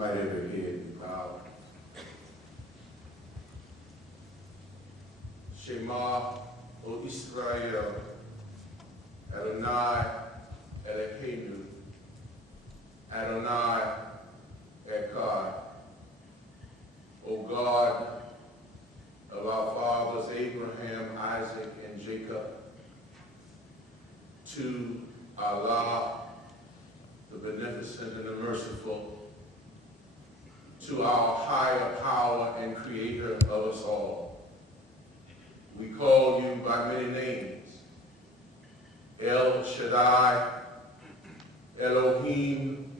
Might every head be bowed. Shema, O Israel, Adonai Eloheinu, Adonai Echad. O God of our fathers Abraham, Isaac, and Jacob, to Allah, the beneficent and the merciful, to our higher power and creator of us all. We call you by many names: El Shaddai, Elohim,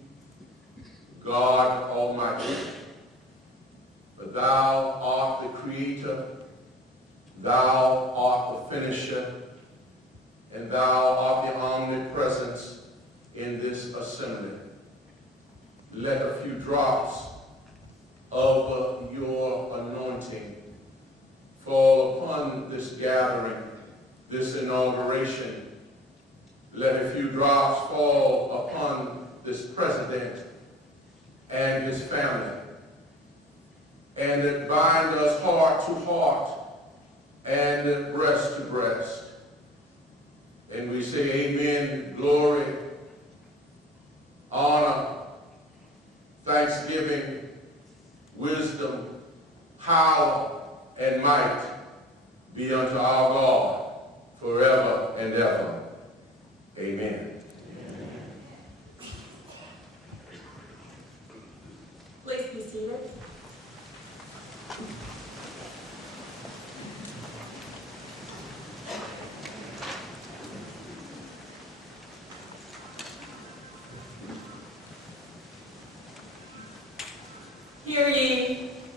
God Almighty. For thou art the creator, thou art the finisher, and thou art the omnipresence in this assembly. Let a few drops of your anointing fall upon this gathering, this inauguration. Let a few drops fall upon this president and his family, and that bind us heart to heart and breast to breast. And we say amen, glory, honor, thanksgiving, wisdom, power, and might be unto our God forever and ever. Amen. Please be seated.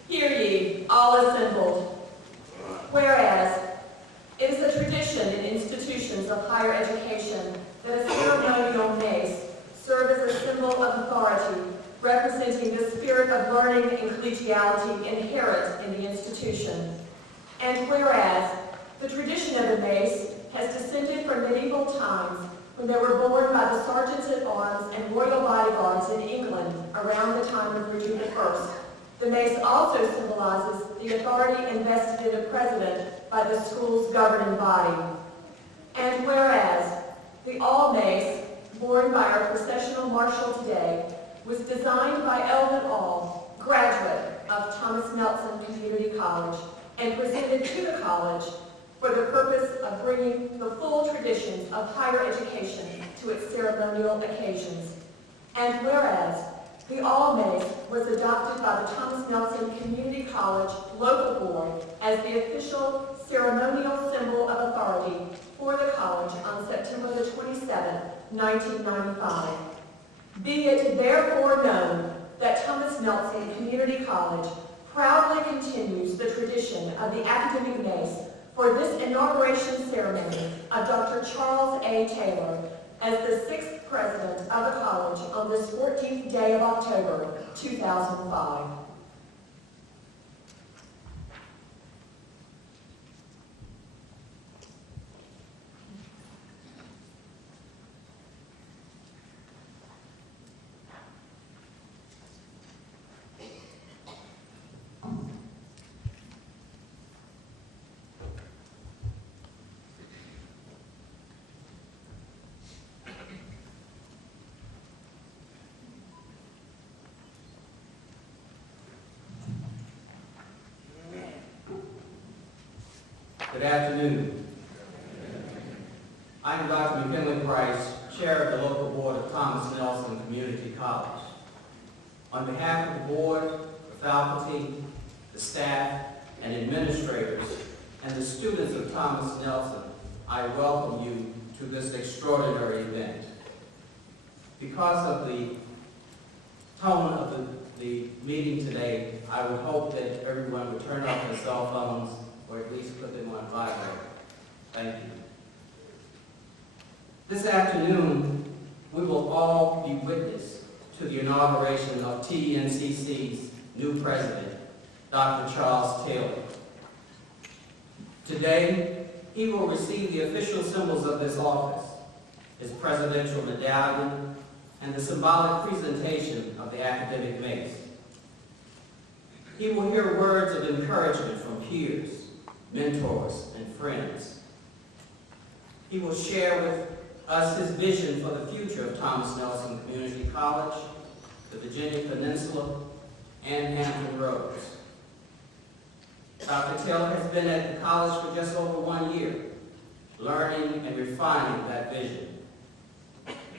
Hear ye, all assembled. Whereas, it is a tradition in institutions of higher education that a ceremonial mace serve as a symbol of authority, representing the spirit of learning and collegiality inherent in the institution. And whereas, the tradition of the mace has descended from medieval times when they were borne by the sergeants at arms and royal bodyguards in England around the time of Richard I. The mace also symbolizes the authority invested in a president by the school's governing body. And whereas the all mace, worn by our processional marshal today, was designed by Eldon All, graduate of Thomas Nelson Community College, and presented to the college for the purpose of bringing the full traditions of higher education to its ceremonial occasions. And whereas the All Mace was adopted by the Thomas Nelson Community College local board as the official ceremonial symbol of authority for the college on September the 27th, 1995. Be it therefore known that Thomas Nelson Community College proudly continues the tradition of the academic mace for this inauguration ceremony of Dr. Charles A. Taylor as the 6th president of the college on this 14th day of October, 2005. Good afternoon. I'm Dr. McKinley Price, Chair of the local board of Thomas Nelson Community College. On behalf of the board, the faculty, the staff, and administrators, and the students of Thomas Nelson, I welcome you to this extraordinary event. Because of the tone of the meeting today, I would hope that everyone would turn off their cell phones or at least put them on vibrate. Thank you. This afternoon, we will all be witness to the inauguration of TNCC's new president, Dr. Charles Taylor. Today, he will receive the official symbols of this office, his presidential medallion, and the symbolic presentation of the academic mace. He will hear words of encouragement from peers, mentors, and friends. He will share with us his vision for the future of Thomas Nelson Community College, the Virginia Peninsula, and Hampton Roads. Dr. Taylor has been at the college for just over 1 year, learning and refining that vision.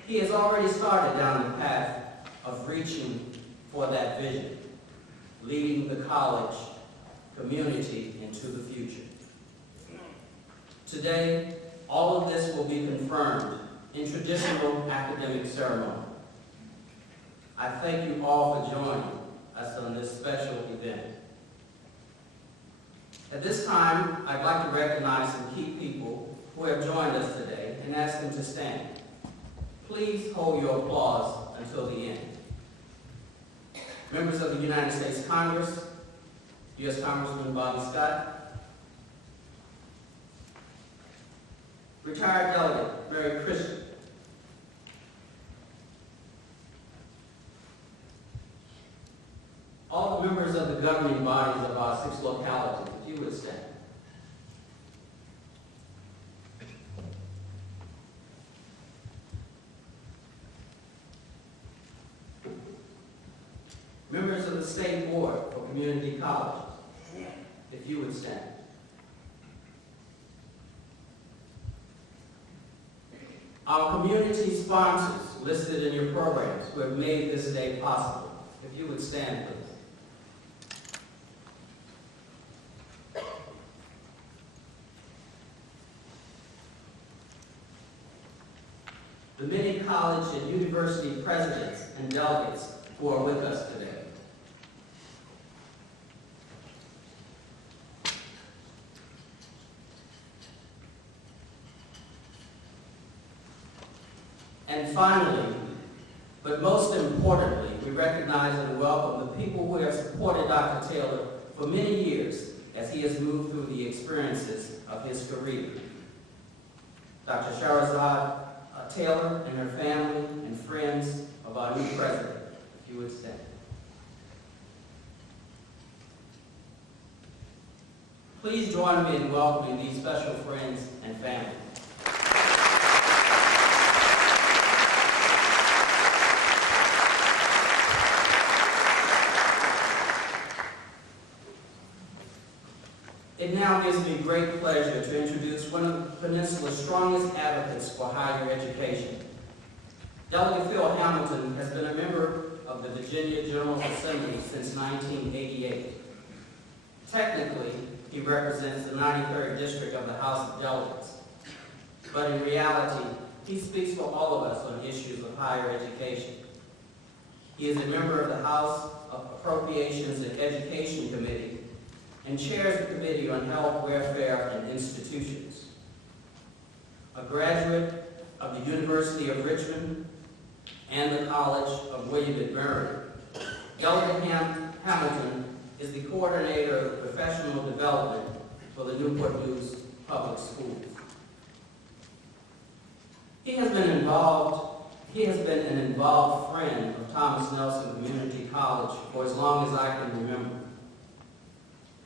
He has already started down the path of reaching for that vision, leading the college community into the future. Today, all of this will be confirmed in traditional academic ceremony. I thank you all for joining us on this special event. At this time, I'd like to recognize some key people who have joined us today and ask them to stand. Please hold your applause until the end. Members of the United States Congress, U.S. Congressman Bobby Scott, retired delegate Mary Christian, all the members of the governing bodies of our 6 localities, if you would stand. Members of the State Board for Community Colleges, if you would stand. Our community sponsors listed in your programs who have made this day possible, if you would stand, please. The many college and university presidents and delegates who are with us today. And finally, but most importantly, we recognize and welcome the people who have supported Dr. Taylor for many years as he has moved through the experiences of his career. Dr. Shahrazad Taylor and her family and friends of our new president, if you would stand. Please join me in welcoming these special friends and family. It now gives me great pleasure to introduce one of the Peninsula's strongest advocates for higher education. Delegate Phil Hamilton has been a member of the Virginia General Assembly since 1988. Technically, he represents the 93rd District of the House of Delegates, but in reality, he speaks for all of us on issues of higher education. He is a member of the House Appropriations and Education Committee and chairs the Committee on Health, Welfare, and Institutions. A graduate of the University of Richmond and the College of William & Mary, Delegate Hamilton is the coordinator of professional development for the Newport News Public Schools. He has been an involved friend of Thomas Nelson Community College for as long as I can remember.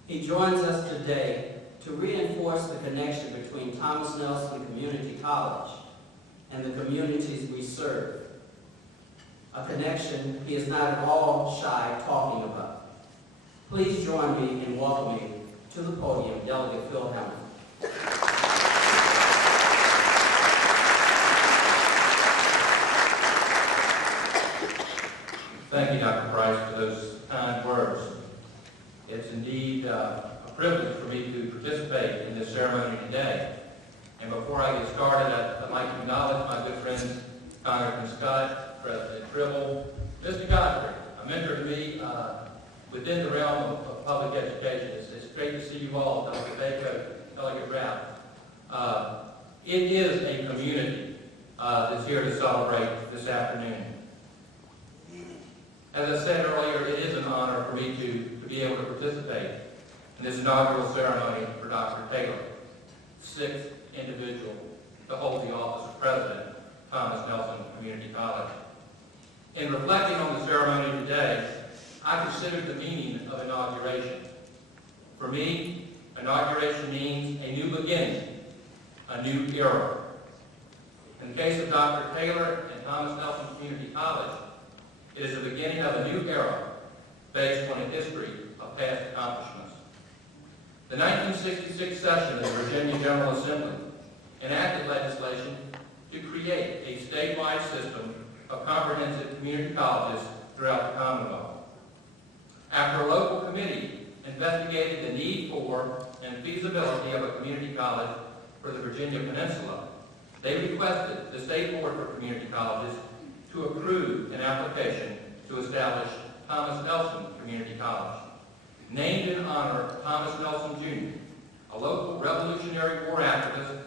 He joins us today to reinforce the connection between Thomas Nelson Community College and the communities we serve, a connection he is not at all shy talking about. Please join me in welcoming to the podium Delegate Phil Hamilton. Thank you, Dr. Price, for those kind words. It's indeed a privilege for me to participate in this ceremony today. And before I get started, I'd like to acknowledge my good friends, Congressman Scott, President Tribble, Mr. Godfrey, a mentor to me within the realm of public education. It's great to see you all, Dr. Baker, Delegate Rao. It is a community that's here to celebrate this afternoon. As I said earlier, it is an honor for me to be able to participate in this inaugural ceremony for Dr. Taylor, 6th individual to hold the office of President of Thomas Nelson Community College. In reflecting on the ceremony today, I considered the meaning of inauguration. For me, inauguration means a new beginning, a new era. In the case of Dr. Taylor and Thomas Nelson Community College, it is the beginning of a new era based on a history of past accomplishments. The 1966 session of the Virginia General Assembly enacted legislation to create a statewide system of comprehensive community colleges throughout the Commonwealth. After a local committee investigated the need for and feasibility of a community college for the Virginia Peninsula, they requested the State Board for Community Colleges to approve an application to establish Thomas Nelson Community College, named in honor of Thomas Nelson, Jr., a local Revolutionary War activist,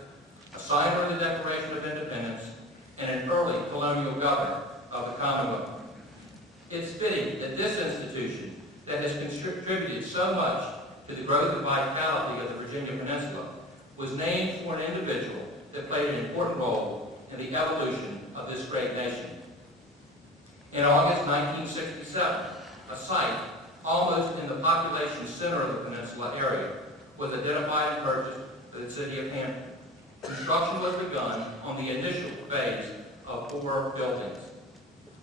a signer of the Declaration of Independence, and an early colonial governor of the Commonwealth. It's fitting that this institution that has contributed so much to the growth and vitality of the Virginia Peninsula was named for an individual that played an important role in the evolution of this great nation. In August 1967, a site almost in the population center of the peninsula area was identified and purchased for the city of Hampton. Construction was begun on the initial phase of 4 buildings.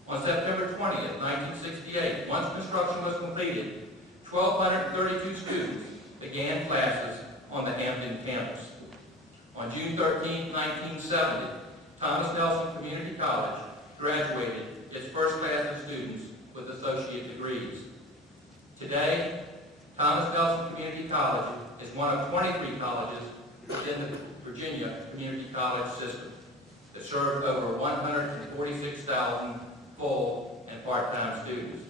On September 20th, 1968, once construction was completed, 1,232 students began classes on the Hampton campus. On June 13, 1970, Thomas Nelson Community College graduated its first class of students with associate degrees. Today, Thomas Nelson Community College is one of 23 colleges within the Virginia Community College system that serve over 146,000 full and part-time students.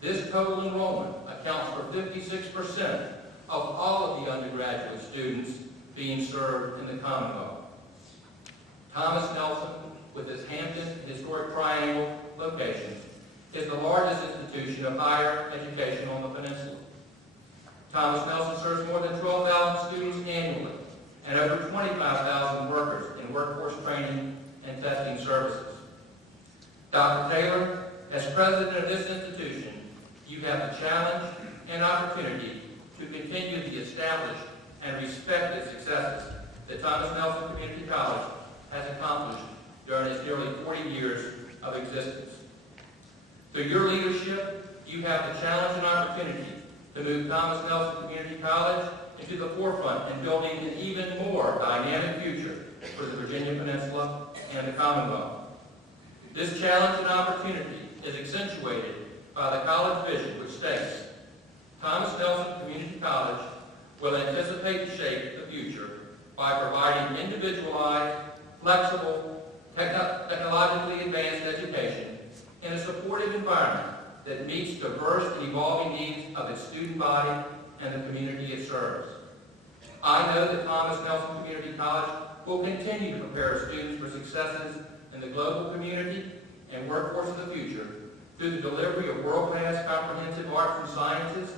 This total enrollment accounts for 56% of all of the undergraduate students being served in the Commonwealth. Thomas Nelson, with its Hampton Historic Triangle location, is the largest institution of higher education on the peninsula. Thomas Nelson serves more than 12,000 students annually and over 25,000 workers in workforce training and testing services. Dr. Taylor, as president of this institution, you have the challenge and opportunity to continue the established and respected successes that Thomas Nelson Community College has accomplished during its nearly 40 years of existence. Through your leadership, you have the challenge and opportunity to move Thomas Nelson Community College into the forefront in building an even more dynamic future for the Virginia Peninsula and the Commonwealth. This challenge and opportunity is accentuated by the college vision, which states, Thomas Nelson Community College will anticipate and shape the future by providing individualized, flexible, technologically advanced education in a supportive environment that meets diverse and evolving needs of its student body and the community it serves. I know that Thomas Nelson Community College will continue to prepare students for successes in the global community and workforce of the future through the delivery of world-class comprehensive arts and sciences,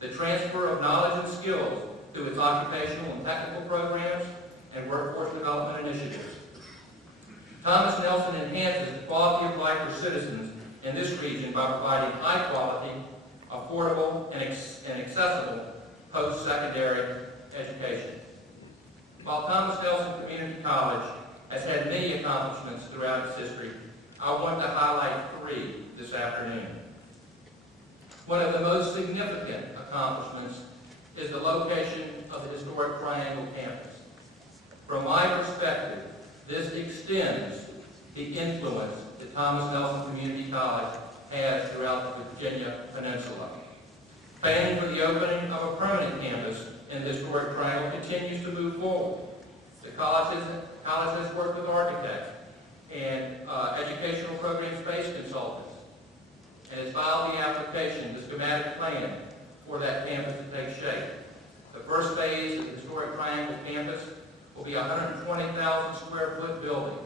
the transfer of knowledge and skills through its occupational and technical programs, and workforce development initiatives. Thomas Nelson enhances the quality of life for citizens in this region by providing high-quality, affordable, and accessible post-secondary education. While Thomas Nelson Community College has had many accomplishments throughout its history, I want to highlight 3 this afternoon. One of the most significant accomplishments is the location of the historic Triangle campus. From my perspective, this extends the influence that Thomas Nelson Community College has throughout the Virginia Peninsula. Planning for the opening of a permanent campus in the historic Triangle continues to move forward. The college has worked with architects and educational program-based consultants, and has filed the application, the schematic plan, for that campus to take shape. The first phase of the historic Triangle campus will be a 120,000 square foot building.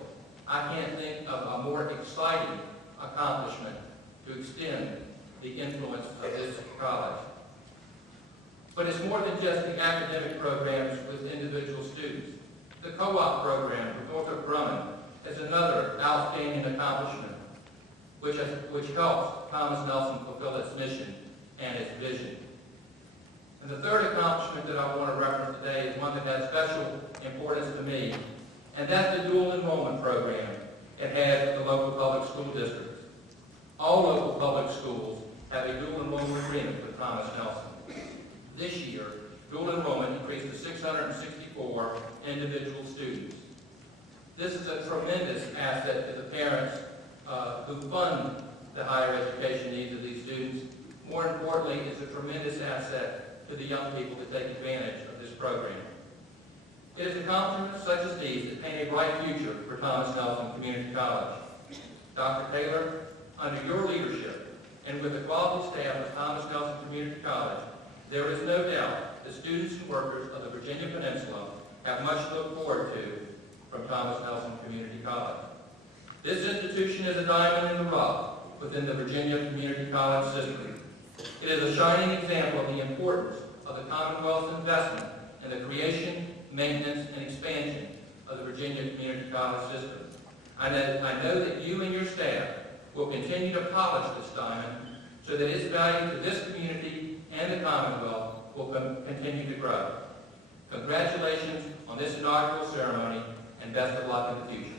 I can't think of a more exciting accomplishment to extend the influence of this college. But it's more than just the academic programs with individual students. The co-op program with Northrop Grumman is another outstanding accomplishment. which helps Thomas Nelson fulfill its mission and its vision. And the third accomplishment that I want to reference today is one that has special importance to me, and that's the dual enrollment program it has for the local public school districts. All local public schools have a dual enrollment agreement with Thomas Nelson. This year, dual enrollment increased to 664 individual students. This is a tremendous asset to the parents who fund the higher education needs of these students. More importantly, it's a tremendous asset to the young people to take advantage of this program. It is accomplishments such as these that paint a bright future for Thomas Nelson Community College. Dr. Taylor, under your leadership and with the quality staff of Thomas Nelson Community College, there is no doubt that students and workers of the Virginia Peninsula have much to look forward to from Thomas Nelson Community College. This institution is a diamond in the rough within the Virginia Community College system. It is a shining example of the importance of the Commonwealth's investment in the creation, maintenance, and expansion of the Virginia Community College system. I know that you and your staff will continue to polish this diamond so that its value to this community and the Commonwealth will continue to grow. Congratulations on this inaugural ceremony, and best of luck in the future.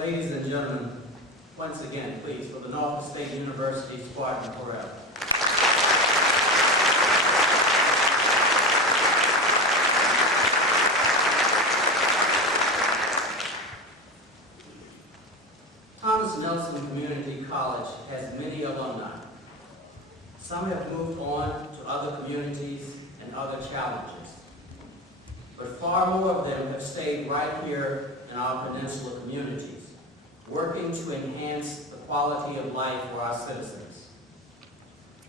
Ladies and gentlemen, once again, please, for the Norfolk State University Spartan Chorale. Thomas Nelson Community College has many alumni. Some have moved on to other communities and other challenges, but far more of them have stayed right here in our peninsula communities, working to enhance the quality of life for our citizens.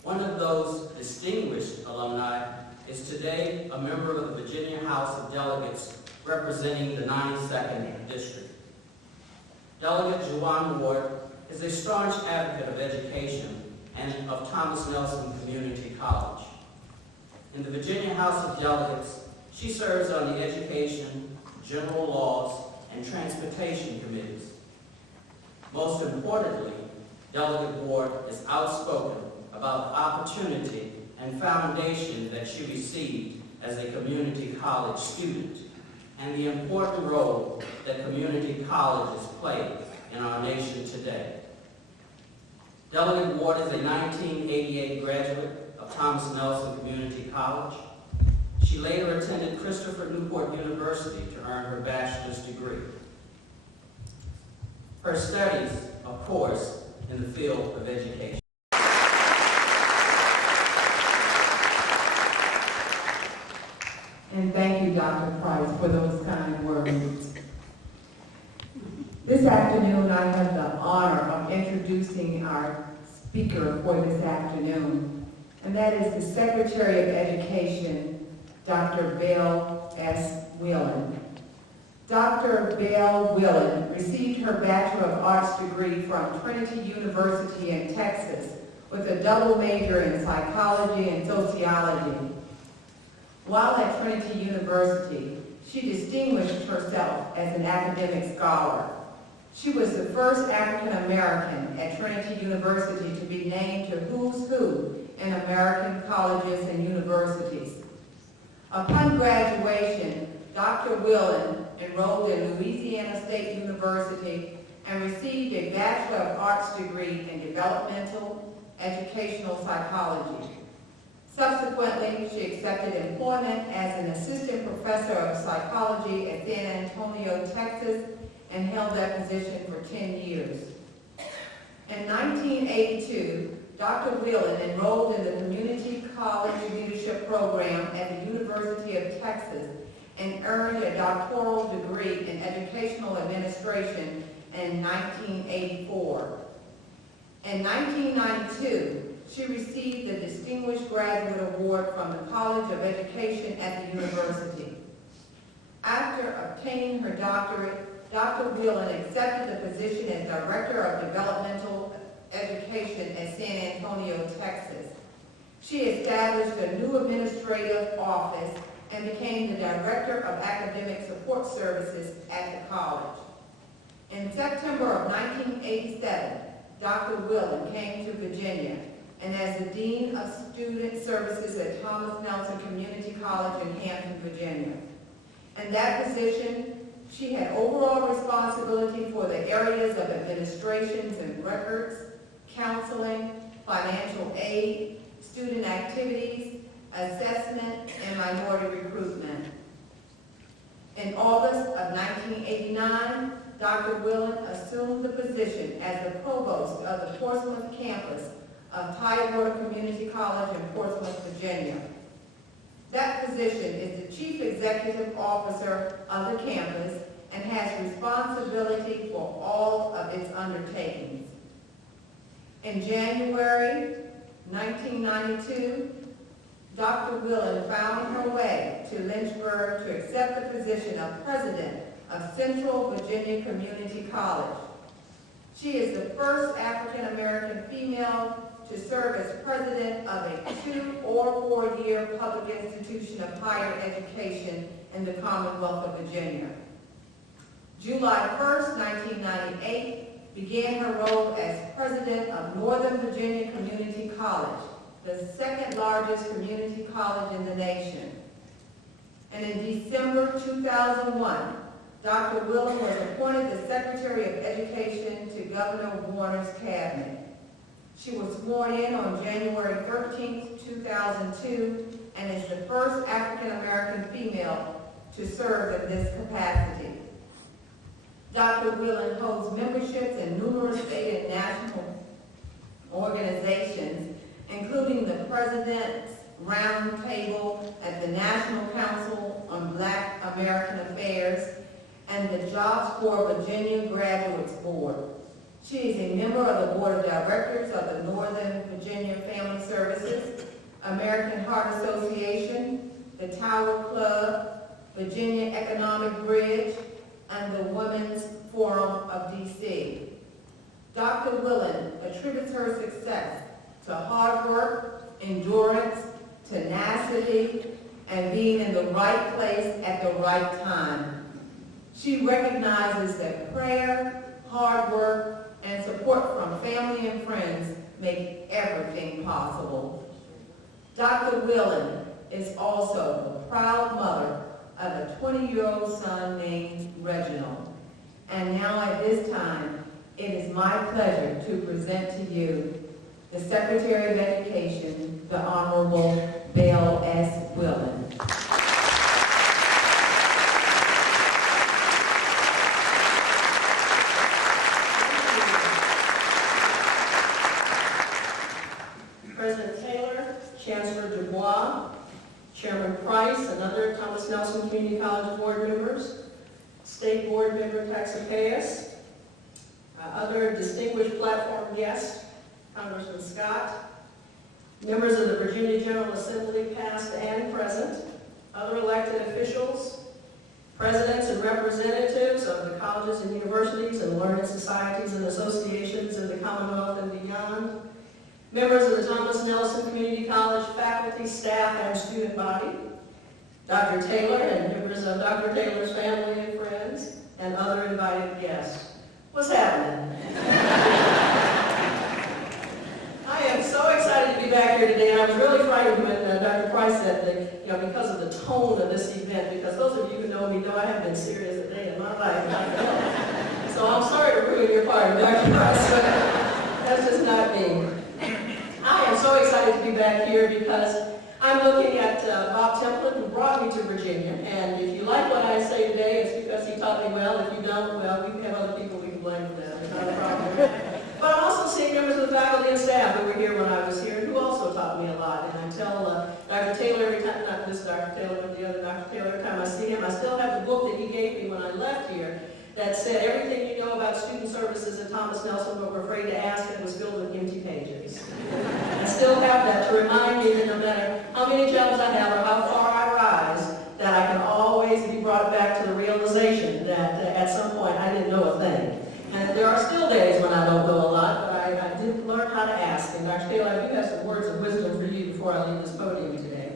One of those distinguished alumni is today a member of the Virginia House of Delegates representing the 92nd District. Delegate Juwan Ward is a staunch advocate of education and of Thomas Nelson Community College. In the Virginia House of Delegates, she serves on the Education, General Laws, and Transportation Committees. Most importantly, Delegate Ward is outspoken about the opportunity and foundation that she received as a community college student and the important role that community colleges play in our nation today. Delegate Ward is a 1988 graduate of Thomas Nelson Community College. She later attended Christopher Newport University to earn her bachelor's degree. Her studies, of course, in the field of education. And thank you, Dr. Price, for those kind words. This afternoon, I have the honor of introducing our speaker for this afternoon, and that is the Secretary of Education, Dr. Belle S. Whelan. Dr. Belle Whelan received her Bachelor of Arts degree from Trinity University in Texas with a double major in psychology and sociology. While at Trinity University, she distinguished herself as an academic scholar. She was the first African American at Trinity University to be named to Who's Who in American colleges and universities. Upon graduation, Dr. Whelan enrolled in Louisiana State University and received a Bachelor of Arts degree in developmental educational psychology. Subsequently, she accepted employment as an assistant professor of psychology at San Antonio, Texas, and held that position for 10 years. In 1982, Dr. Whelan enrolled in the Community College Leadership Program at the University of Texas and earned a doctoral degree in educational administration in 1984. In 1992, she received the Distinguished Graduate Award from the College of Education at the university. After obtaining her doctorate, Dr. Whelan accepted the position as Director of Developmental Education at San Antonio, Texas. She established a new administrative office and became the Director of Academic Support Services at the college. In September of 1987, Dr. Whelan came to Virginia, and as the Dean of Student Services at Thomas Nelson Community College in Hampton, Virginia. In that position, she had overall responsibility for the areas of administrations and records, counseling, financial aid, student activities, assessment, and minority recruitment. In August of 1989, Dr. Whelan assumed the position as the provost of the Portsmouth campus of Tidewater Community College in Portsmouth, Virginia. That position is the chief executive officer of the campus and has responsibility for all of its undertakings. In January 1992, Dr. Whelan found her way to Lynchburg to accept the position of president of Central Virginia Community College. She is the first African American female to serve as president of a 2- or 4-year public institution of higher education in the Commonwealth of Virginia. July 1st, 1998, began her role as president of Northern Virginia Community College, the second largest community college in the nation. And in December 2001, Dr. Willem was appointed the Secretary of Education to Governor Warner's cabinet. She was sworn in on January 13, 2002, and is the first African-American female to serve in this capacity. Dr. Willem holds memberships in numerous state and national organizations, including the President's Roundtable at the National Council on Black American Affairs and the Jobs for Virginia Graduates Board. She is a member of the Board of Directors of the Northern Virginia Family Services, American Heart Association, the Tower Club, Virginia Economic Bridge, and the Women's Forum of DC. Dr. Willem attributes her success to hard work, endurance, tenacity, and being in the right place at the right time. She recognizes that prayer, hard work, and support from family and friends make everything possible. Dr. Willem is also the proud mother of a 20-year-old son named Reginald. And now at this time, it is my pleasure to present to you the Secretary of Education, the Honorable Belle S. Willem. President Taylor, Chancellor Dubois, Chairman Price, and other Thomas Nelson Community College board members, State Board Member Taxapaeus, other distinguished platform guests, Congressman Scott, members of the Virginia General Assembly past and present, other elected officials, presidents and representatives of the colleges and universities and learned societies and associations in the Commonwealth and beyond, members of the Thomas Nelson Community College faculty, staff, and student body, Dr. Taylor and members of Dr. Taylor's family and friends, and other invited guests. What's happening? I am so excited to be back here today, and I was really frightened when Dr. Price said that, because of the tone of this event, because those of you who know me know I haven't been serious a day in my life. So I'm sorry to ruin your party, Dr. Price, but that's just not me. I am so excited to be back here because I'm looking at Bob Templin, who brought me to Virginia, and if you like what I say today, it's because he taught me well. If you don't, well, we can have other people we can blame for that. It's not a problem. But I'm also seeing members of the faculty and staff who were here when I was here, who also taught me a lot. And I tell Dr. Taylor every time, not this Dr. Taylor, but the other Dr. Taylor, every time I see him, I still have the book that he gave me when I left here that said everything you know about student services at Thomas Nelson but were afraid to ask, and was filled with empty pages. I still have that to remind me that no matter how many jobs I have or how far I rise, that I can always be brought back to the realization that at some point I didn't know a thing. And there are still days when I don't know a lot, but I did learn how to ask. And Dr. Taylor, I do have some words of wisdom for you before I leave this podium today.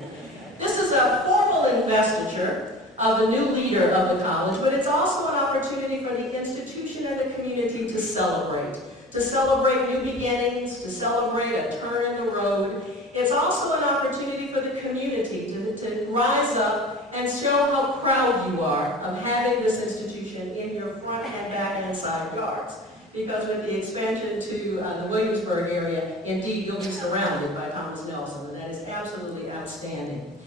This is a formal investiture of the new leader of the college, but it's also an opportunity for the institution and the community to celebrate new beginnings, to celebrate a turn in the road. It's also an opportunity for the community to rise up and show how proud you are of having this institution in your front and back and side yards. Because with the expansion to the Williamsburg area, indeed, you'll be surrounded by Thomas Nelson, and that is absolutely outstanding.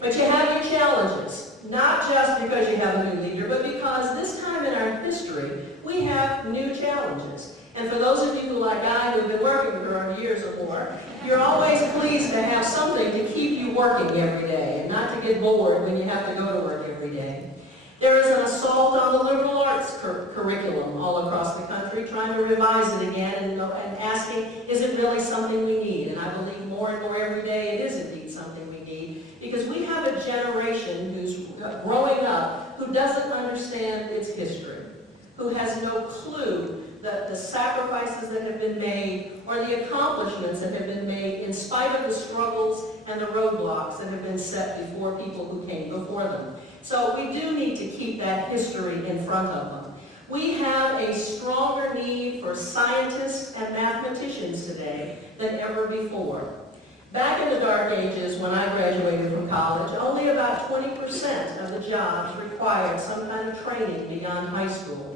But you have your challenges, not just because you have a new leader, but because this time in our history, we have new challenges. And for those of you who, like I, who have been working for 30 years or more, you're always pleased to have something to keep you working every day and not to get bored when you have to go to work every day. There is an assault on the liberal arts curriculum all across the country, trying to revise it again and asking, is it really something we need? And I believe more and more every day it is indeed something we need, because we have a generation who's growing up who doesn't understand its history, who has no clue the sacrifices that have been made or the accomplishments that have been made in spite of the struggles and the roadblocks that have been set before people who came before them. So we do need to keep that history in front of them. We have a stronger need for scientists and mathematicians today than ever before. Back in the dark ages, when I graduated from college, only about 20% of the jobs required some kind of training beyond high school.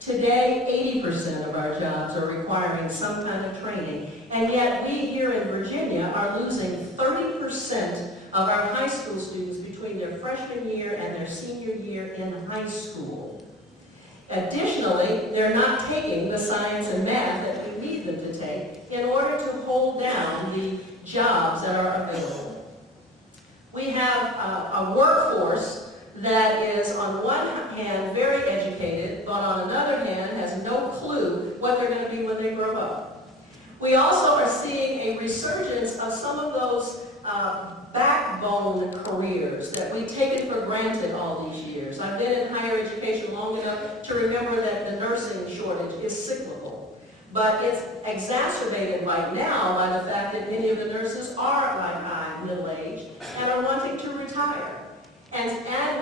Today, 80% of our jobs are requiring some kind of training, and yet we here in Virginia are losing 30% of our high school students between their freshman year and their senior year in high school. Additionally, they're not taking the science and math that we need them to take in order to hold down the jobs that are available. We have a workforce that is on one hand very educated, but on another hand has no clue what they're going to be when they grow up. We also are seeing a resurgence of some of those backbone careers that we've taken for granted all these years. I've been in higher education long enough to remember that the nursing shortage is cyclical. But it's exacerbated right now by the fact that many of the nurses are like I, middle-aged, and are wanting to retire. And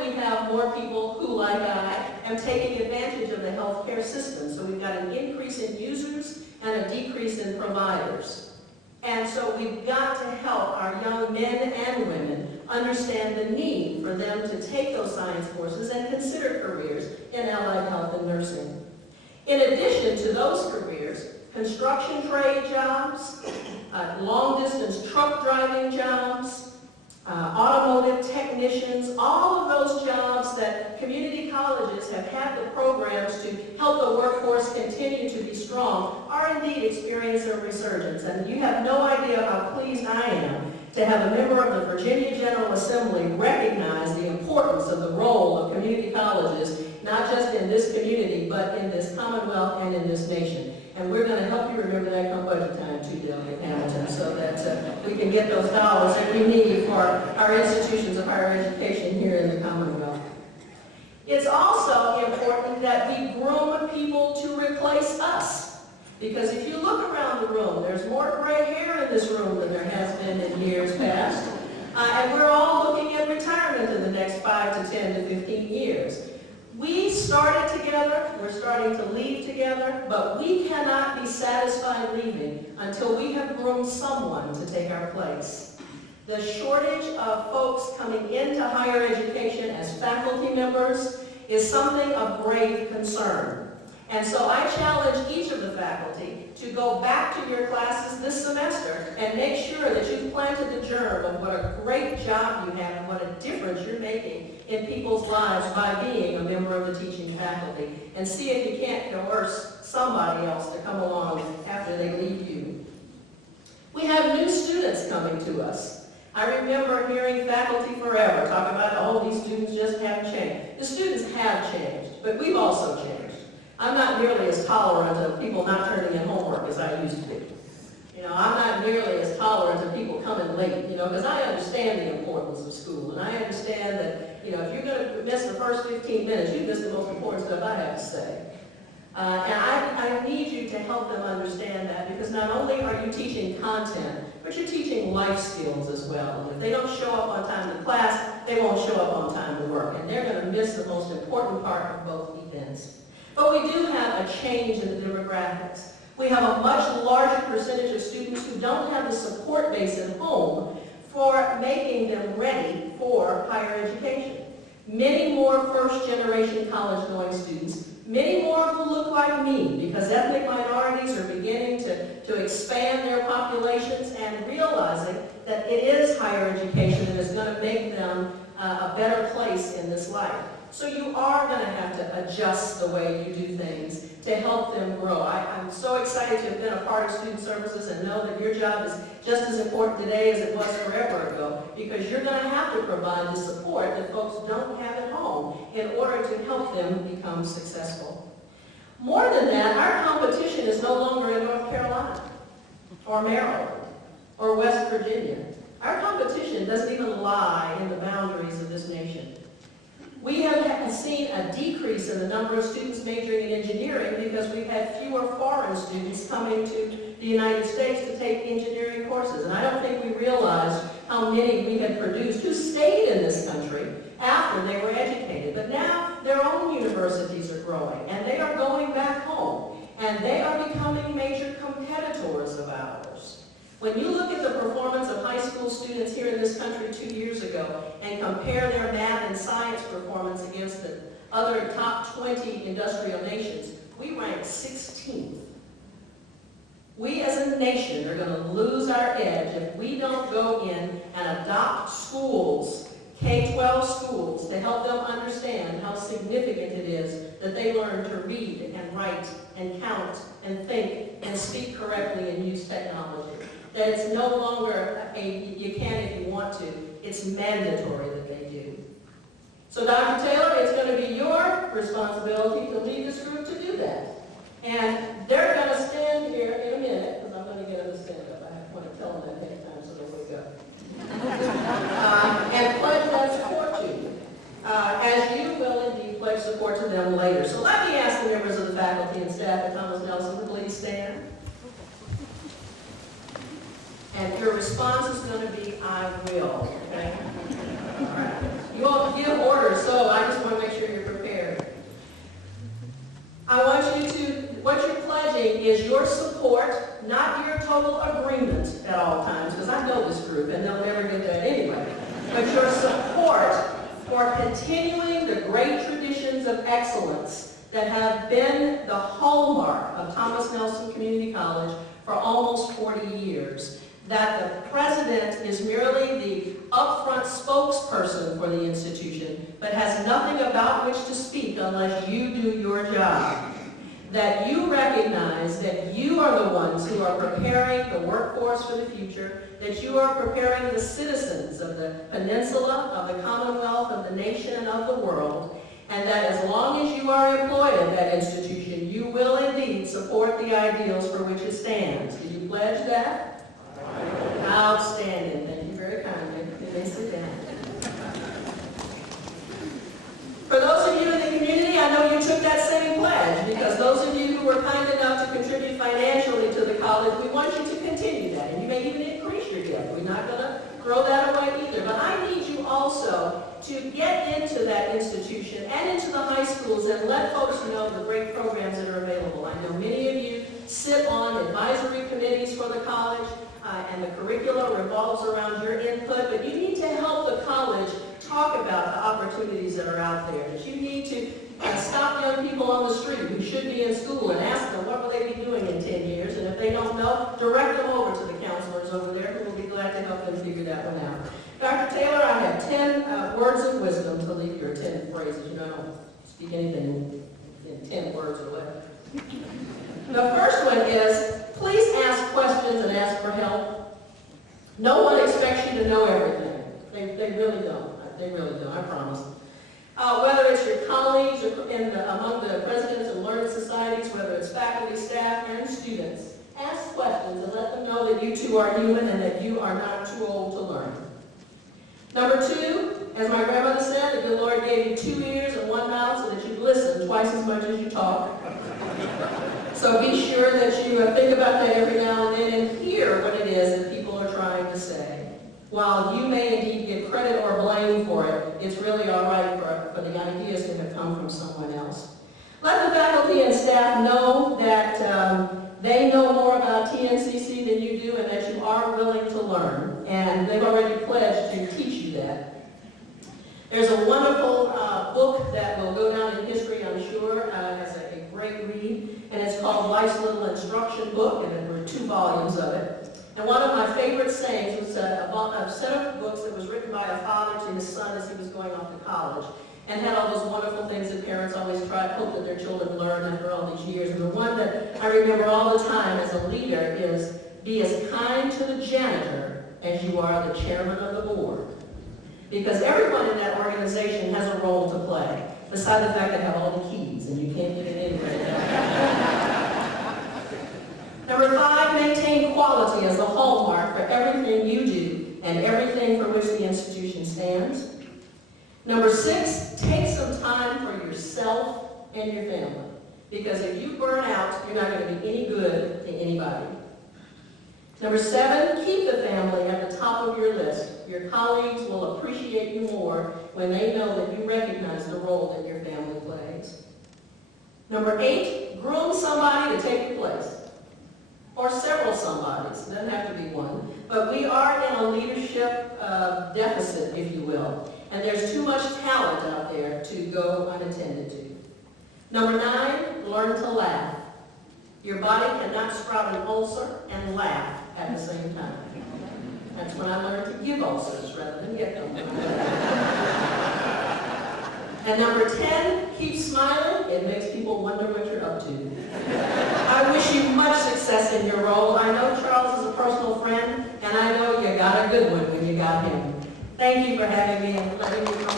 we have more people who, like I, am taking advantage of the healthcare system. So we've got an increase in users and a decrease in providers. And so we've got to help our young men and women understand the need for them to take those science courses and consider careers in allied health and nursing. In addition to those careers, construction trade jobs, long-distance truck driving jobs, automotive technicians, all of those jobs that community colleges have had the programs to help the workforce continue to be strong are indeed experiencing a resurgence. And you have no idea how pleased I am to have a member of the Virginia General Assembly recognize the importance of the role of community colleges, not just in this community, but in this Commonwealth and in this nation. And we're going to help you remember that come budget time too, Delegate Hamilton, so that we can get those dollars that we need for our institutions of higher education here in the Commonwealth. It's also important that we groom people to replace us. Because if you look around the room, there's more gray hair in this room than there has been in years past. And we're all looking at retirement in the next 5 to 10 to 15 years. We started together, we're starting to leave together, but we cannot be satisfied leaving until we have groomed someone to take our place. The shortage of folks coming into higher education as faculty members is something of grave concern. And so I challenge each of the faculty to go back to your classes this semester and make sure that you've planted the germ of what a great job you have and what a difference you're making in people's lives by being a member of the teaching faculty. And see if you can't coerce somebody else to come along after they leave you. We have new students coming to us. I remember hearing faculty forever talk about, oh, these students just haven't changed. The students have changed, but we've also changed. I'm not nearly as tolerant of people not turning in homework as I used to be. I'm not nearly as tolerant of people coming late, because I understand the importance of school, and I understand that, if you're going to miss the first 15 minutes, you miss the most important stuff I have to say. And I need you to help them understand that, because not only are you teaching content, but you're teaching life skills as well. And if they don't show up on time to class, they won't show up on time to work, and they're going to miss the most important part of both events. But we do have a change in the demographics. We have a much larger percentage of students who don't have the support base at home for making them ready for higher education. Many more first-generation college-going students, many more who look like me, because ethnic minorities are beginning to expand their populations and realizing that it is higher education that is going to make them a better place in this life. So you are going to have to adjust the way you do things to help them grow. I'm so excited to have been a part of student services and know that your job is just as important today as it was forever ago, because you're going to have to provide the support that folks don't have at home in order to help them become successful. More than that, our competition is no longer in North Carolina or Maryland or West Virginia. Our competition doesn't even lie in the boundaries of this nation. We have seen a decrease in the number of students majoring in engineering because we've had fewer foreign students coming to the United States to take engineering courses. And I don't think we realized how many we had produced who stayed in this country after they were educated. But now their own universities are growing, and they are going back home, and they are becoming major competitors of ours. When you look at the performance of high school students here in this country 2 years ago and compare their math and science performance against the other top 20 industrial nations, we rank 16th. We as a nation are going to lose our edge if we don't go in and adopt schools, K-12 schools, to help them understand how significant it is that they learn to read and write and count and think and speak correctly and use technology. That it's no longer you can if you want to, it's mandatory that they do. So Dr. Taylor, it's going to be your responsibility to lead this group to do that. And they're going to stand here in a minute, because I'm going to get them to stand up. I want to tell them that next time so they wake up. And pledge that support to you, as you will indeed pledge support to them later. So let me ask the members of the faculty and staff at Thomas Nelson to please stand. And your response is going to be, I will, okay? All right. You all give orders, so I just want to make sure you're prepared. I want you to, what you're pledging is your support, not your total agreement at all times, because I know this group and they'll never get that anyway, but your support for continuing the great traditions of excellence that have been the hallmark of Thomas Nelson Community College for almost 40 years. That the president is merely the upfront spokesperson for the institution, but has nothing about which to speak unless you do your job. That you recognize that you are the ones who are preparing the workforce for the future, that you are preparing the citizens of the peninsula, of the Commonwealth, of the nation, of the world, and that as long as you are employed at that institution, you will indeed support the ideals for which it stands. Do you pledge that? Outstanding. Thank you very kindly. You may sit down. For those of you in the community, I know you took that same pledge, because those of you who were kind enough to contribute financially to the college, we want you to continue that, and you may even increase your gift. We're not going to throw that away either. But I need you also to get into that institution and into the high schools and let folks know the great programs that are available. I know many of you sit on advisory committees for the college, and the curricula revolves around your input, but you need to help the college talk about the opportunities that are out there. That you need to stop young people on the street who should be in school and ask them what will they be doing in 10 years, and if they don't know, direct them over to the counselors over there who will be glad to help them figure that one out. Dr. Taylor, I have 10 words of wisdom to leave your 10 phrases. You know, I don't speak anything in 10 words or whatever. The first one is, please ask questions and ask for help. No one expects you to know everything. They really don't. They really don't, I promise. Whether it's your colleagues or among the presidents and learning societies, whether it's faculty, staff, and students, ask questions and let them know that you too are human and that you are not too old to learn. Number 2, as my grandmother said, that the Lord gave you 2 ears and 1 mouth so that you listen twice as much as you talk. So be sure that you think about that every now and then and hear what it is that people are trying to say. While you may indeed get credit or blame for it, it's really all right for the ideas that have come from someone else. Let the faculty and staff know that they know more about TNCC than you do and that you are willing to learn. And they've already pledged to teach you that. There's a wonderful book that will go down in history, I'm sure, as a great read, and it's called Life's Little Instruction Book, and there were 2 volumes of it. And one of my favorite sayings was a set of books that was written by a father to his son as he was going off to college, and had all those wonderful things that parents always hope that their children learn after all these years. And the one that I remember all the time as a leader is, be as kind to the janitor as you are the chairman of the board. Because everyone in that organization has a role to play, beside the fact they have all the keys, and you can't get it anywhere. Number 5, maintain quality as the hallmark for everything you do and everything for which the institution stands. Number 6, take some time for yourself and your family. Because if you burn out, you're not going to be any good to anybody. Number 7, keep the family at the top of your list. Your colleagues will appreciate you more when they know that you recognize the role that your family plays. Number 8, groom somebody to take your place. or several somebodies, it doesn't have to be one, but we are in a leadership deficit, if you will, and there's too much talent out there to go unattended to. Number 9, learn to laugh. Your body cannot sprout an ulcer and laugh at the same time. That's when I learned to give ulcers rather than get them. And number 10, keep smiling. It makes people wonder what you're up to. I wish you much success in your role. I know Charles is a personal friend, and I know you got a good one when you got him. Thank you for having me and letting me come.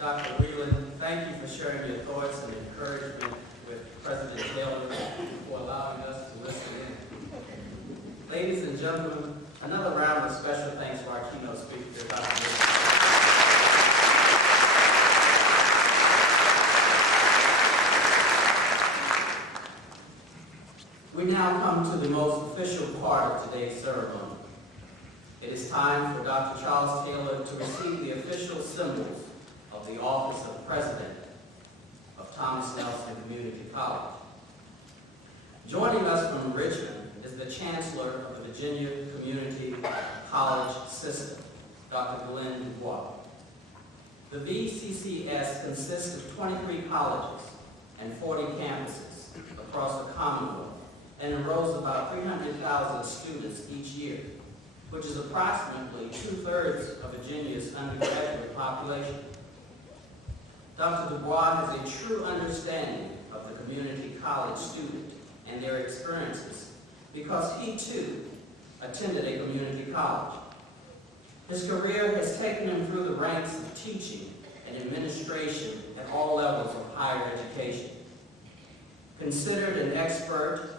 Dr. Whelan, thank you for sharing your thoughts and encouragement with President Taylor for allowing us to listen in. Ladies and gentlemen, another round of special thanks to our keynote speaker, Dr. Whelan. We now come to the most official part of today's ceremony. It is time for Dr. Charles Taylor to receive the official symbols of the office of President of Thomas Nelson Community College. Joining us from Richmond is the Chancellor of the Virginia Community College System, Dr. Glenn Dubois. The VCCS consists of 23 colleges and 40 campuses across the Commonwealth and enrolls about 300,000 students each year, which is approximately 2/3 of Virginia's undergraduate population. Dr. Dubois has a true understanding of the community college student and their experiences because he, too, attended a community college. His career has taken him through the ranks of teaching and administration at all levels of higher education. Considered an expert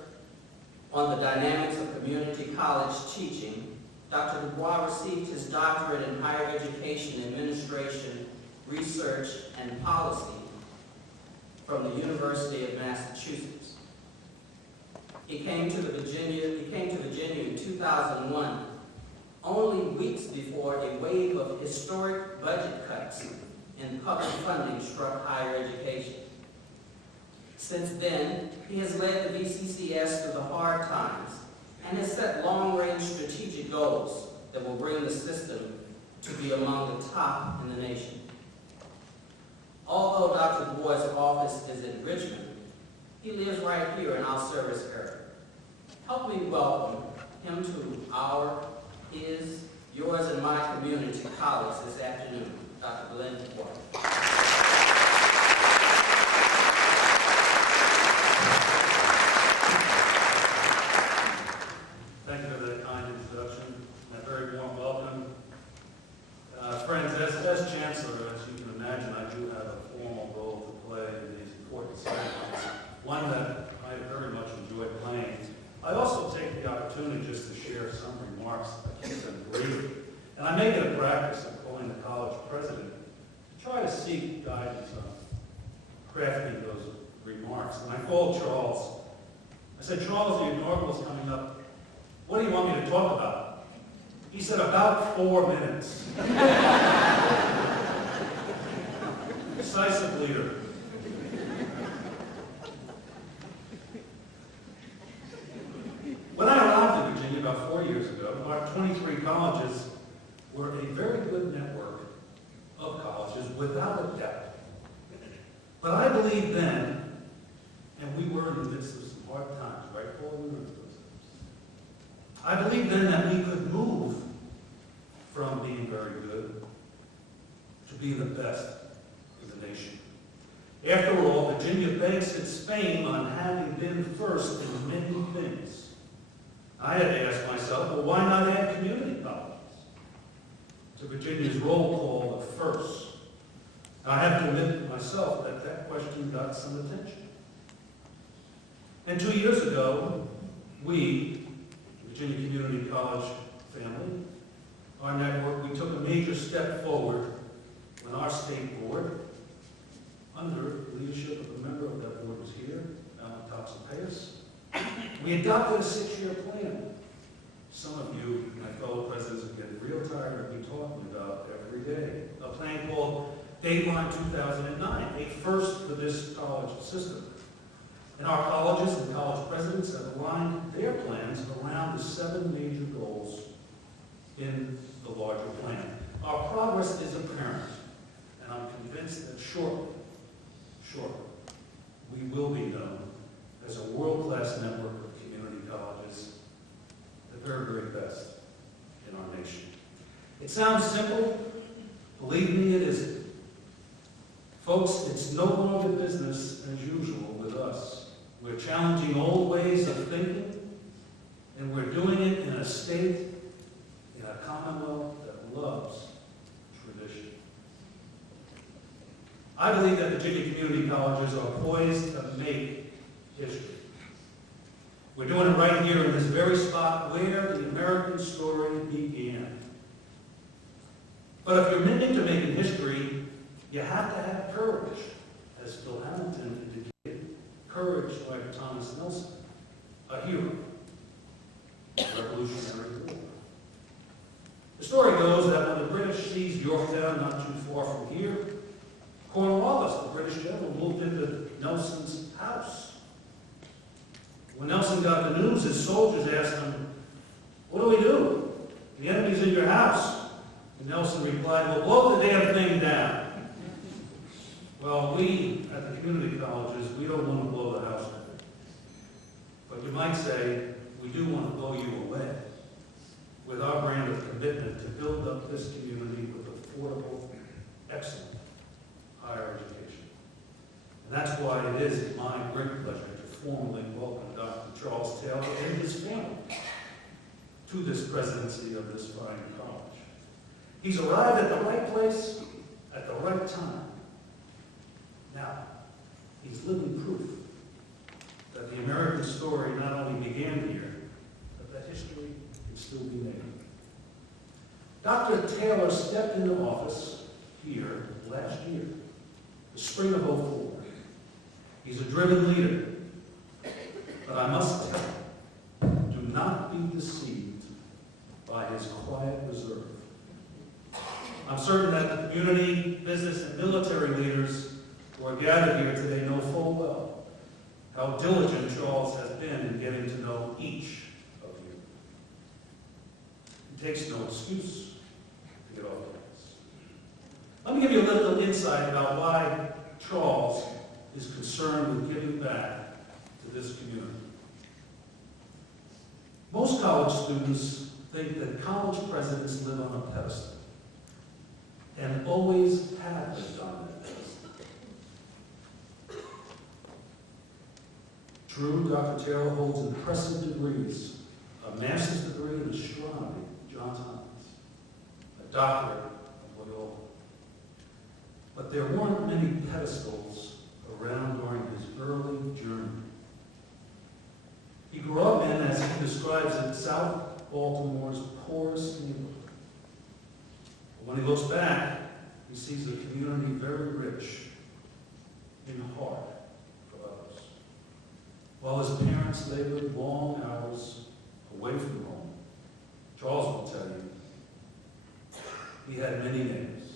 on the dynamics of community college teaching, Dr. Dubois received his doctorate in higher education administration, research, and policy from the University of Massachusetts. He came to Virginia in 2001, only weeks before a wave of historic budget cuts in public funding struck higher education. Since then, he has led the VCCS through the hard times and has set long-range strategic goals that will bring the system to be among the top in the nation. Although Dr. Dubois' office is in Richmond, he lives right here in our service area. Help me welcome him to his, yours, and my community college this afternoon, Dr. Glenn Dubois. Thank you for that kind introduction and a very warm welcome. Friends, as Chancellor, as you can imagine, I do have a formal role to play in these important ceremonies, one that I very much enjoy playing. I also take the opportunity just to share some remarks. I keep them brief, and I make it a practice of calling the college president to try to seek guidance on crafting those remarks. When I called Charles, I said, Charles, the inaugural is coming up. What do you want me to talk about? He said, about 4 minutes. Decisive leader. When I arrived in Virginia about 4 years ago, our 23 colleges were a very good network of colleges, without a doubt. But I believed then, and we were in the midst of some hard times, right, Paul? We were in those times. I believed then that we could move from being very good to being the best in the nation. After all, Virginia banks its fame on having been first in many things. I had to ask myself, well, why not add community colleges to Virginia's roll call of first? I have to admit myself that that question got some attention. And 2 years ago, we, Virginia Community College family, our network, we took a major step forward when our state board, under the leadership of a member of that board was here, Alan Thompson-Paris, we adopted a 6-year plan plan called Dateline 2009, a first for this college system. And our colleges and college presidents have aligned their plans around the 7 major goals in the larger plan. Our progress is apparent, and I'm convinced that shortly, we will be known as a world-class network of community colleges, the very, very best in our nation. It sounds simple. Believe me, it isn't. Folks, it's no longer business as usual with us. We're challenging old ways of thinking, and we're doing it in a state, in a commonwealth that loves tradition. I believe that Virginia community colleges are poised to make history. We're doing it right here in this very spot where the American story began. But if you're meant to making history, you have to have courage, as Phil Hamilton indicated. Courage like Thomas Nelson, a hero of the Revolutionary War. The story goes that when the British seized Yorktown not too far from here, Cornwallis, the British general, moved into Nelson's house. When Nelson got the news, his soldiers asked him, "What do we do? The enemy's in your house." And Nelson replied, "Well, blow the damn thing down." Well, we at the community colleges, we don't want to blow the house down. But you might say, we do want to blow you away with our brand of commitment to build up this community with affordable, excellent higher education. And that's why it is my great pleasure to formally welcome Dr. Charles Taylor and his family to this presidency of this fine college. He's arrived at the right place at the right time. Now, he's living proof that the American story not only began here, but that history can still be made. Dr. Taylor stepped into office here last year, the spring of '04. He's a driven leader, but I must tell you, do not be deceived by his quiet reserve. I'm certain that the community, business, and military leaders who are gathered here today know full well how diligent Charles has been in getting to know each of you. It takes no excuse to get off the bus. Let me give you a little insight about why Charles is concerned with giving back to this community. Most college students think that college presidents live on a pedestal, and always have lived on that pedestal. True, Dr. Taylor holds impressive degrees, a master's degree in astronomy at Johns Hopkins, a doctorate at Loyola. But there weren't many pedestals around during his early journey. He grew up in, as he describes it, South Baltimore's poorest neighborhood. But when he looks back, he sees a community very rich in heart for others. While his parents labored long hours away from home, Charles will tell you, he had many neighbors,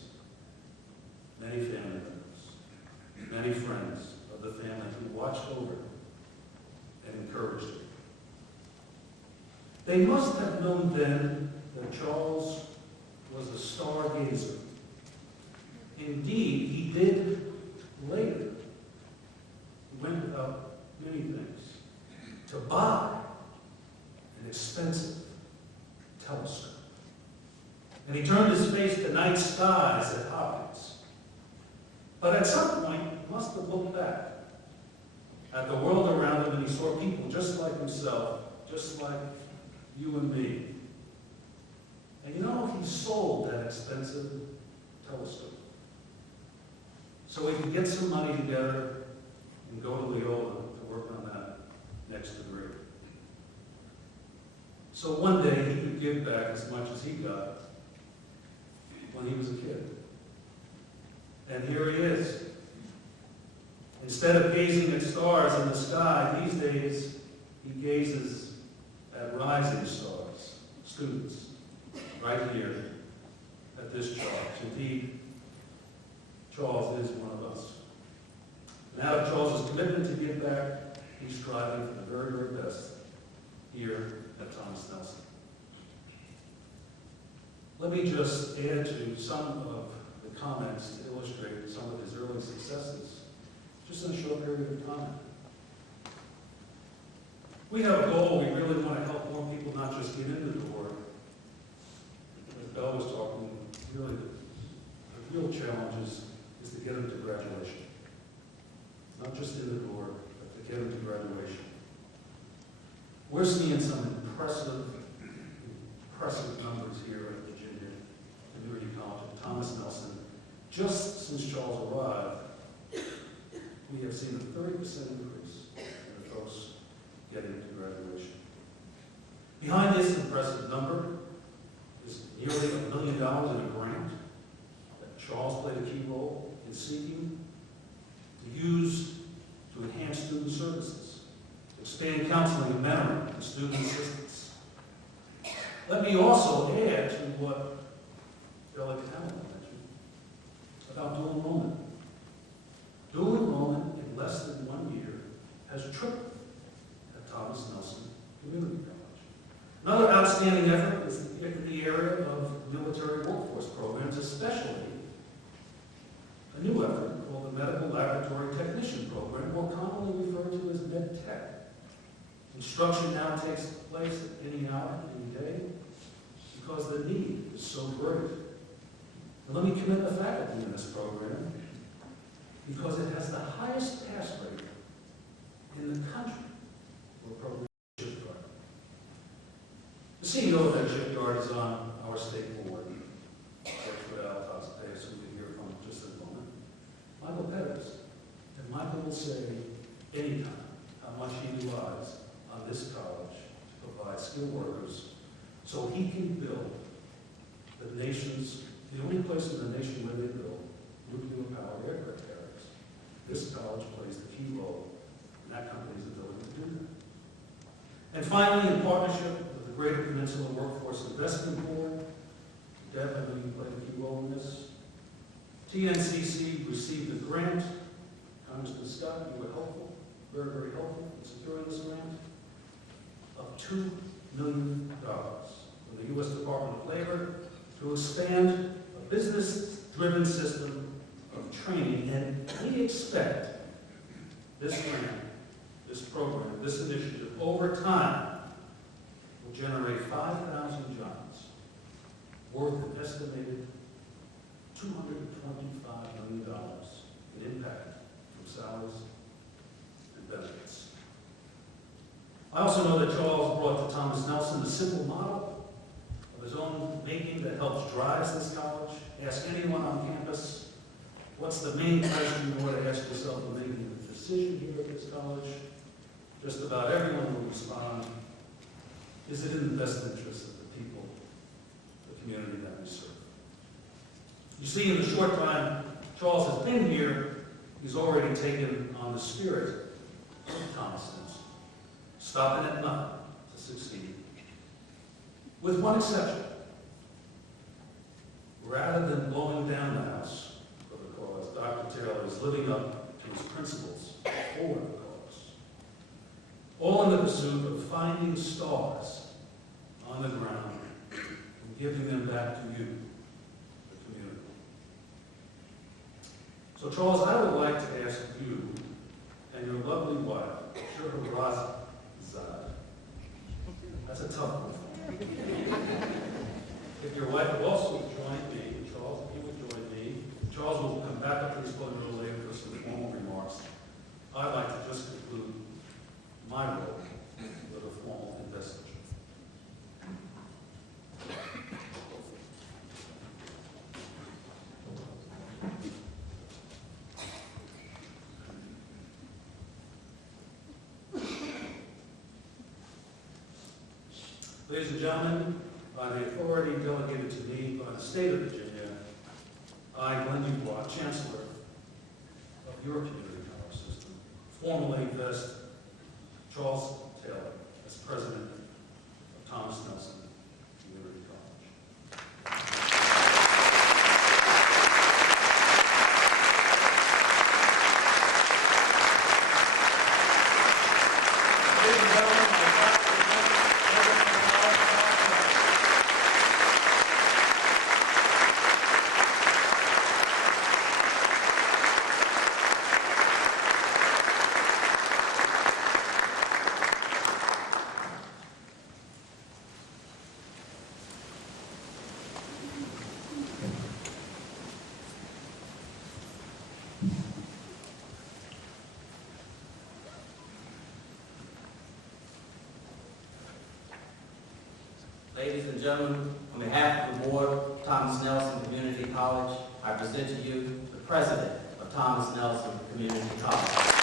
many family members, many friends of the family who watched over him and encouraged him. They must have known then that Charles was a stargazer. Indeed, he did later. He went without many things to buy an expensive telescope. And he turned his face to night skies at Hopkins. But at some point, he must have looked back at the world around him and he saw people just like himself, just like you and me. And you know, he sold that expensive telescope so he could get some money together and go to Loyola to work on that next degree. So one day he could give back as much as he got when he was a kid. And here he is. Instead of gazing at stars in the sky, these days he gazes at rising stars, students, right here at this charge. Indeed, Charles is one of us. And out of Charles's commitment to give back, he's striving for the very, very best here at Thomas Nelson. Let me just add to some of the comments to illustrate some of his early successes, just in a short period of time. We have a goal. We really want to help more people not just get in the door. As Belle was talking, really the real challenge is to get them to graduation. Not just in the door, but to get them to graduation. We're seeing some impressive numbers here at Virginia Community College at Thomas Nelson. Just since Charles arrived, we have seen a 30% increase in the folks getting to graduation. Behind this impressive number is nearly $1 million in a grant that Charles played a key role in seeking to use to enhance student services, to expand counseling and mentoring and student assistance. Let me also add to what Bella Campbell mentioned about dual enrollment. Dual enrollment in less than 1 year has tripled at Thomas Nelson Community College. Another outstanding effort is in the area of military workforce programs, especially a new effort called the Medical Laboratory Technician Program, more commonly referred to as MedTech. Instruction now takes place at any hour, any day, because the need is so great. And let me commend the faculty in this program, because it has the highest pass rate in the country for a program like Shipyard. The CEO of that shipyard is on our state board, Berkshire Altos, who we'll hear from in just a moment, Michael Pettis. And Michael will say anytime how much he relies on this college to provide skilled workers so he can build the only place in the nation where they build nuclear-powered aircraft carriers. This college plays the key role in that company's ability to do that. And finally, in partnership with the Greater Peninsula Workforce Investment Board, Deb, I know you played a key role in this. TNCC received a grant. Congressman Scott, you were helpful, very, very helpful in securing this grant, of $2 million from the U.S. Department of Labor to expand a business-driven system of training. And we expect this grant, this program, this initiative, over time, will generate 5,000 jobs worth an estimated $225 million in impact from salaries and benefits. I also know that Charles brought to Thomas Nelson a simple model of his own making that helps drive this college. Ask anyone on campus, what's the main question you want to ask yourself when making a decision here at this college? Just about everyone will respond, is it in the best interest of the people, the community that we serve? You see, in the short time Charles has been here, he's already taken on the spirit of Thomas Nelson, stopping at nothing to succeed. With one exception. Rather than blowing down the house for the cause, Dr. Taylor is living up to his principles for the cause. All in the pursuit of finding stars on the ground and giving them back to you, the community. So Charles, I would like to ask you and your lovely wife, Shahrazad, that's a tough one. If your wife would also join me, Charles, if you would join me, Charles will come back up to this podium a little later for some formal remarks. I'd like to just conclude my role with a formal investiture. Ladies and gentlemen, by the authority delegated to me by the state of Virginia, I, Glenn Dubois, Chancellor of your community college system, formally vest Charles Taylor as President of Thomas Nelson Community College. Ladies and gentlemen, on behalf of the board, Thomas Nelson Community College, I present to you the president of Thomas Nelson Community College.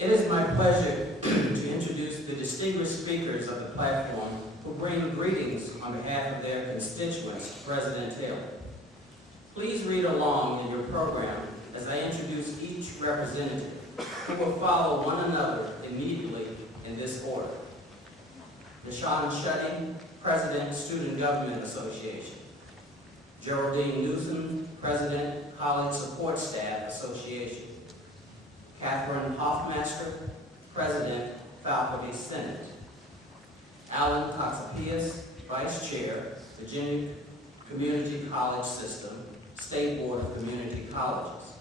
It is my pleasure to introduce the distinguished speakers of the platform who bring greetings on behalf of their constituents to President Taylor. Please read along in your program as I introduce each representative, who will follow one another immediately in this order. Deshaun Shetty, President, Student Government Association. Geraldine Newsom, President, College Support Staff Association. Catherine Hoffmaster, President, Faculty Senate. Alan Toxopius, Vice Chair, Virginia Community College System, State Board of Community Colleges.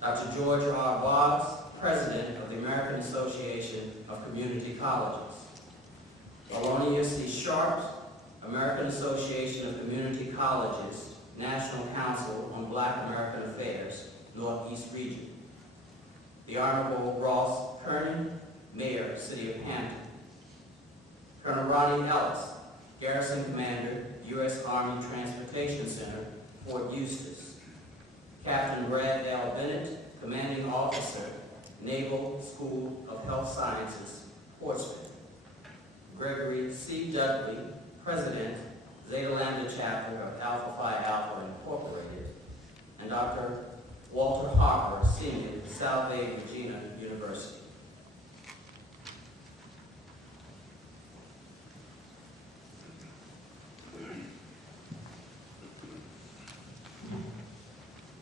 Dr. George R. Boggs, President of the American Association of Community Colleges. Valonia C. Sharp, American Association of Community Colleges, National Council on Black American Affairs, Northeast Region. The Honorable Ross Kernan, Mayor, City of Hampton. Colonel Ronnie Ellis, Garrison Commander, U.S. Army Transportation Center, Fort Eustis. Captain Brad L. Bennett, Commanding Officer, Naval School of Health Sciences, Portsmouth. Gregory C. Dudley, President, Zeta Lambda Chapter of Alpha Phi Alpha Incorporated. And Dr. Walter Harper, Senior, South Bay, Regina University.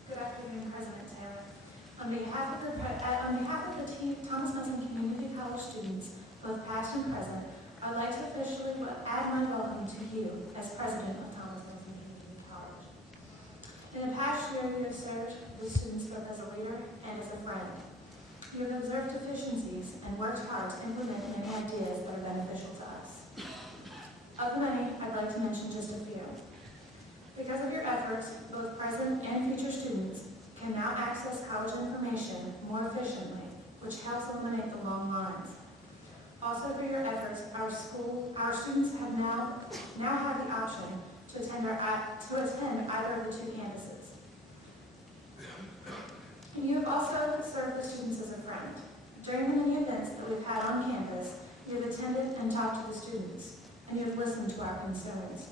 Good afternoon, President Taylor. On behalf of the team, Thomas Nelson Community College students, both past and present, I'd like to officially add my welcome to you as President of Thomas Nelson Community College. In the past year, you have served the students both as a leader and as a friend. You have observed deficiencies and worked hard to implement many ideas that are beneficial to us. Of the many, I'd like to mention just a few. Because of your efforts, both present and future students can now access college information more efficiently, which helps eliminate the long lines. Also, for your efforts, our students have now have the option to attend either of the two campuses. You have also served the students as a friend. During the many events that we've had on campus, you have attended and talked to the students, and you have listened to our concerns.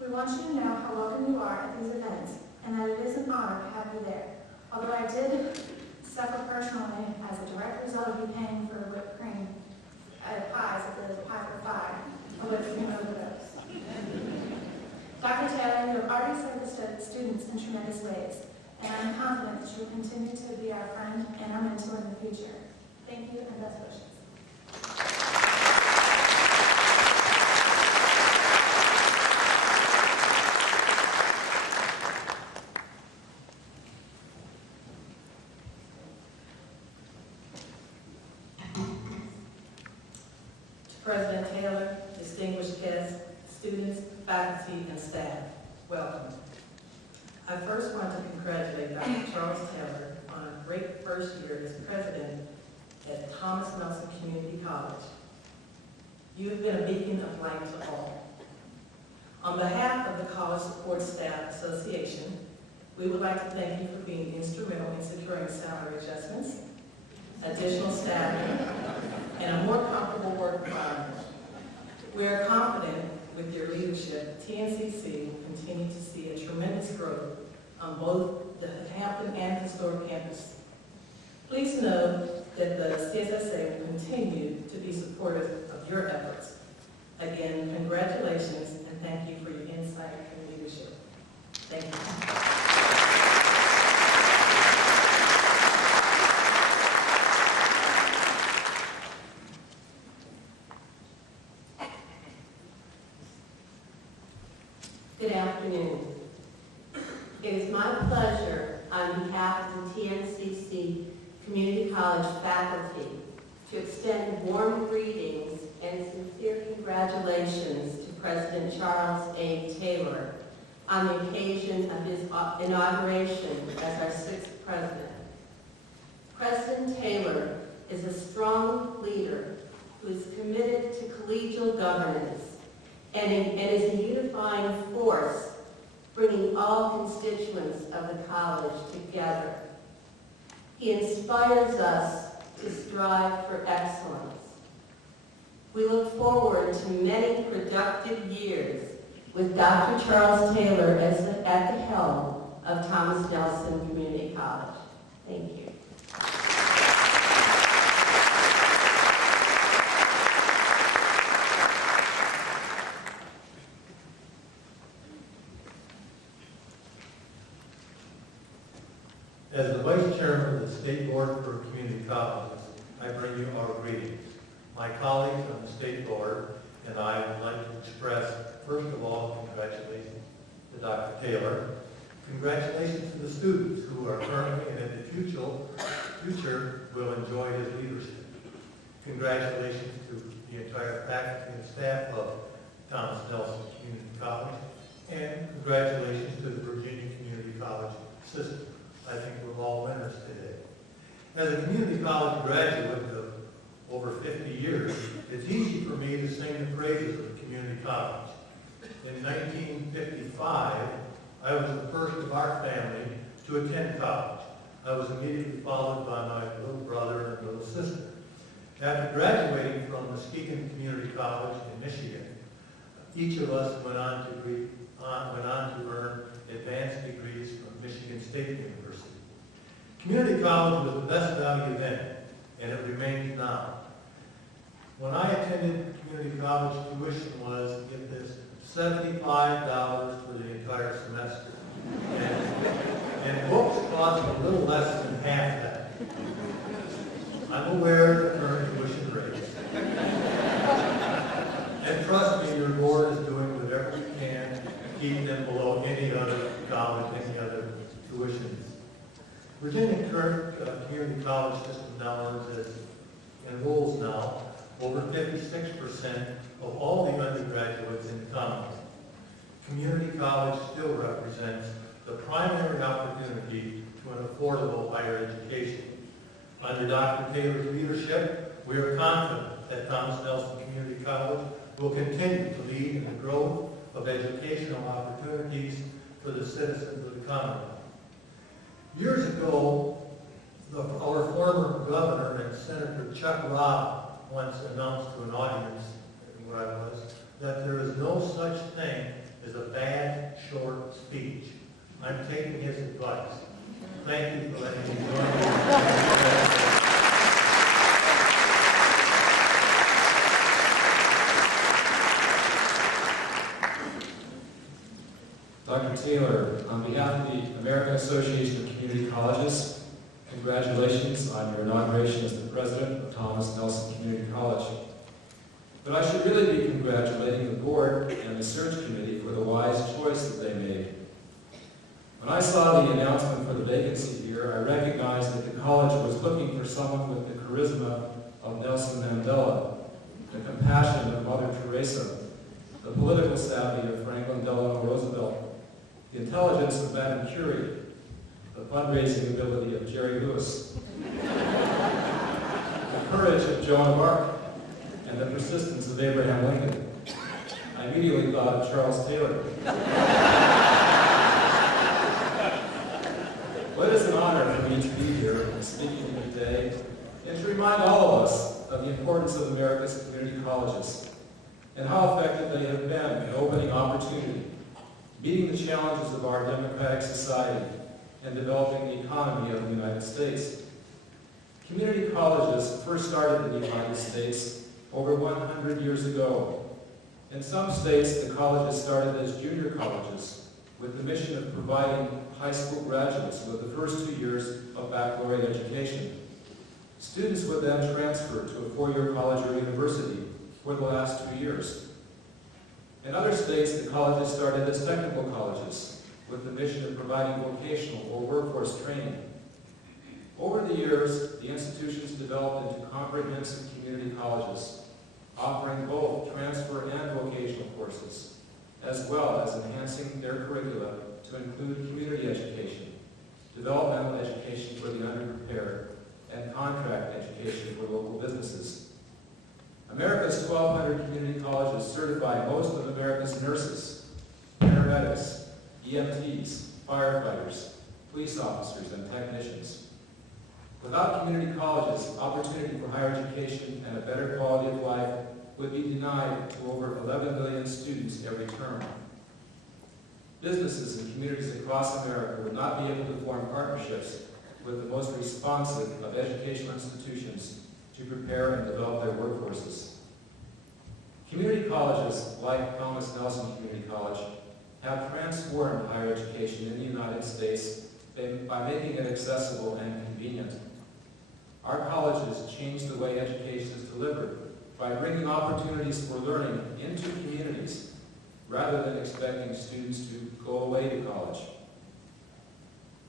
We want you to know how welcome you are at these events, and that it is an honor to have you there. Although I did suffer personally as a direct result of you paying for whipped cream pies at the Pie for Five, a whipped cream overdose. Dr. Taylor, you have already served the students in tremendous ways, and I'm confident that you will continue to be our friend and our mentor in the future. Thank you, and best wishes. President Taylor, distinguished guests, students, faculty, and staff, welcome. I first want to congratulate Dr. Charles Taylor on a great first year as president at Thomas Nelson Community College. You have been a beacon of light to all. On behalf of the College Support Staff Association, we would like to thank you for being instrumental in securing salary adjustments, additional staffing, and a more comfortable work environment. We are confident with your leadership, TNCC will continue to see a tremendous growth on both the Hampton and historic campus. Please know that the CSSA will continue to be supportive of your efforts. Again, congratulations and thank you for your insight and leadership. Thank you. is my pleasure, on behalf of the TNCC Community College faculty, to extend warm greetings and sincere congratulations to President Charles A. Taylor on the occasion of his inauguration as our 6th president. President Taylor is a strong leader who is committed to collegial governance and is a unifying force, bringing all constituents of the college together. He inspires us to strive for excellence. We look forward to many productive years with Dr. Charles Taylor at the helm of Thomas Nelson Community College. Thank you. As the Vice Chairman of the State Board for Community Colleges, I bring you our greetings. My colleagues on the State Board and I would like to express, first of all, congratulations to Dr. Taylor. Congratulations to the students who are currently and in the future will enjoy his leadership. Congratulations to the entire faculty and staff of Thomas Nelson Community College, and congratulations to the Virginia Community College system. I think we're all winners today. As a community college graduate of over 50 years, it's easy for me to sing the praises of community college. In 1955, I was the first of our family to attend college. I was immediately followed by my little brother and little sister. After graduating from Muskegon Community College in Michigan, each of us went on to earn advanced degrees from Michigan State University. Community college was the best value then, and it remains now. When I attended community college, tuition was, get this, $75 for the entire semester. And books cost a little less than half that. I'm aware of the current tuition rates. And trust me, your board is doing whatever you can to keep them below any other college, any other tuitions. Virginia current community college system now enrolls now over 56% of all the undergraduates in the Commonwealth. Community college still represents the primary opportunity to an affordable higher education. Under Dr. Taylor's leadership, we are confident that Thomas Nelson Community College will continue to lead in the growth of educational opportunities for the citizens of the Commonwealth. Years ago, our former governor and Senator Chuck Robb once announced to an audience where I was that there is no such thing as a bad, short speech. I'm taking his advice. Thank you for letting me join you. Dr. Taylor, on behalf of the American Association of Community Colleges, congratulations on your inauguration as the president of Thomas Nelson Community College. But I should really be congratulating the board and the search committee for the wise choice that they made. When I saw the announcement for the vacancy here, I recognized that the college was looking for someone with the charisma of Nelson Mandela, the compassion of Mother Teresa, the political savvy of Franklin Delano Roosevelt, the intelligence of Madame Curie, the fundraising ability of Jerry Lewis, the courage of Joan of Arc, and the persistence of Abraham Lincoln. I immediately thought of Charles Taylor. What is an honor for me to be here speaking to you today and to remind all of us of the importance of America's community colleges and how effective they have been in opening opportunity, meeting the challenges of our democratic society, and developing the economy of the United States. Community colleges first started in the United States over 100 years ago. In some states, the colleges started as junior colleges with the mission of providing high school graduates with the first 2 years of baccalaureate education. Students would then transfer to a four-year college or university for the last 2 years. In other states, the colleges started as technical colleges with the mission of providing vocational or workforce training. Over the years, the institution's developed into comprehensive community colleges, offering both transfer and vocational courses, as well as enhancing their curricula to include community education, developmental education for the underprepared, and contract education for local businesses. America's 1,200 community colleges certify most of America's nurses, paramedics, EMTs, firefighters, police officers, and technicians. Without community colleges, opportunity for higher education and a better quality of life would be denied to over 11 million students every term. Businesses and communities across America would not be able to form partnerships with the most responsive of educational institutions to prepare and develop their workforces. Community colleges, like Thomas Nelson Community College, have transformed higher education in the United States by making it accessible and convenient. Our colleges change the way education is delivered by bringing opportunities for learning into communities rather than expecting students to go away to college.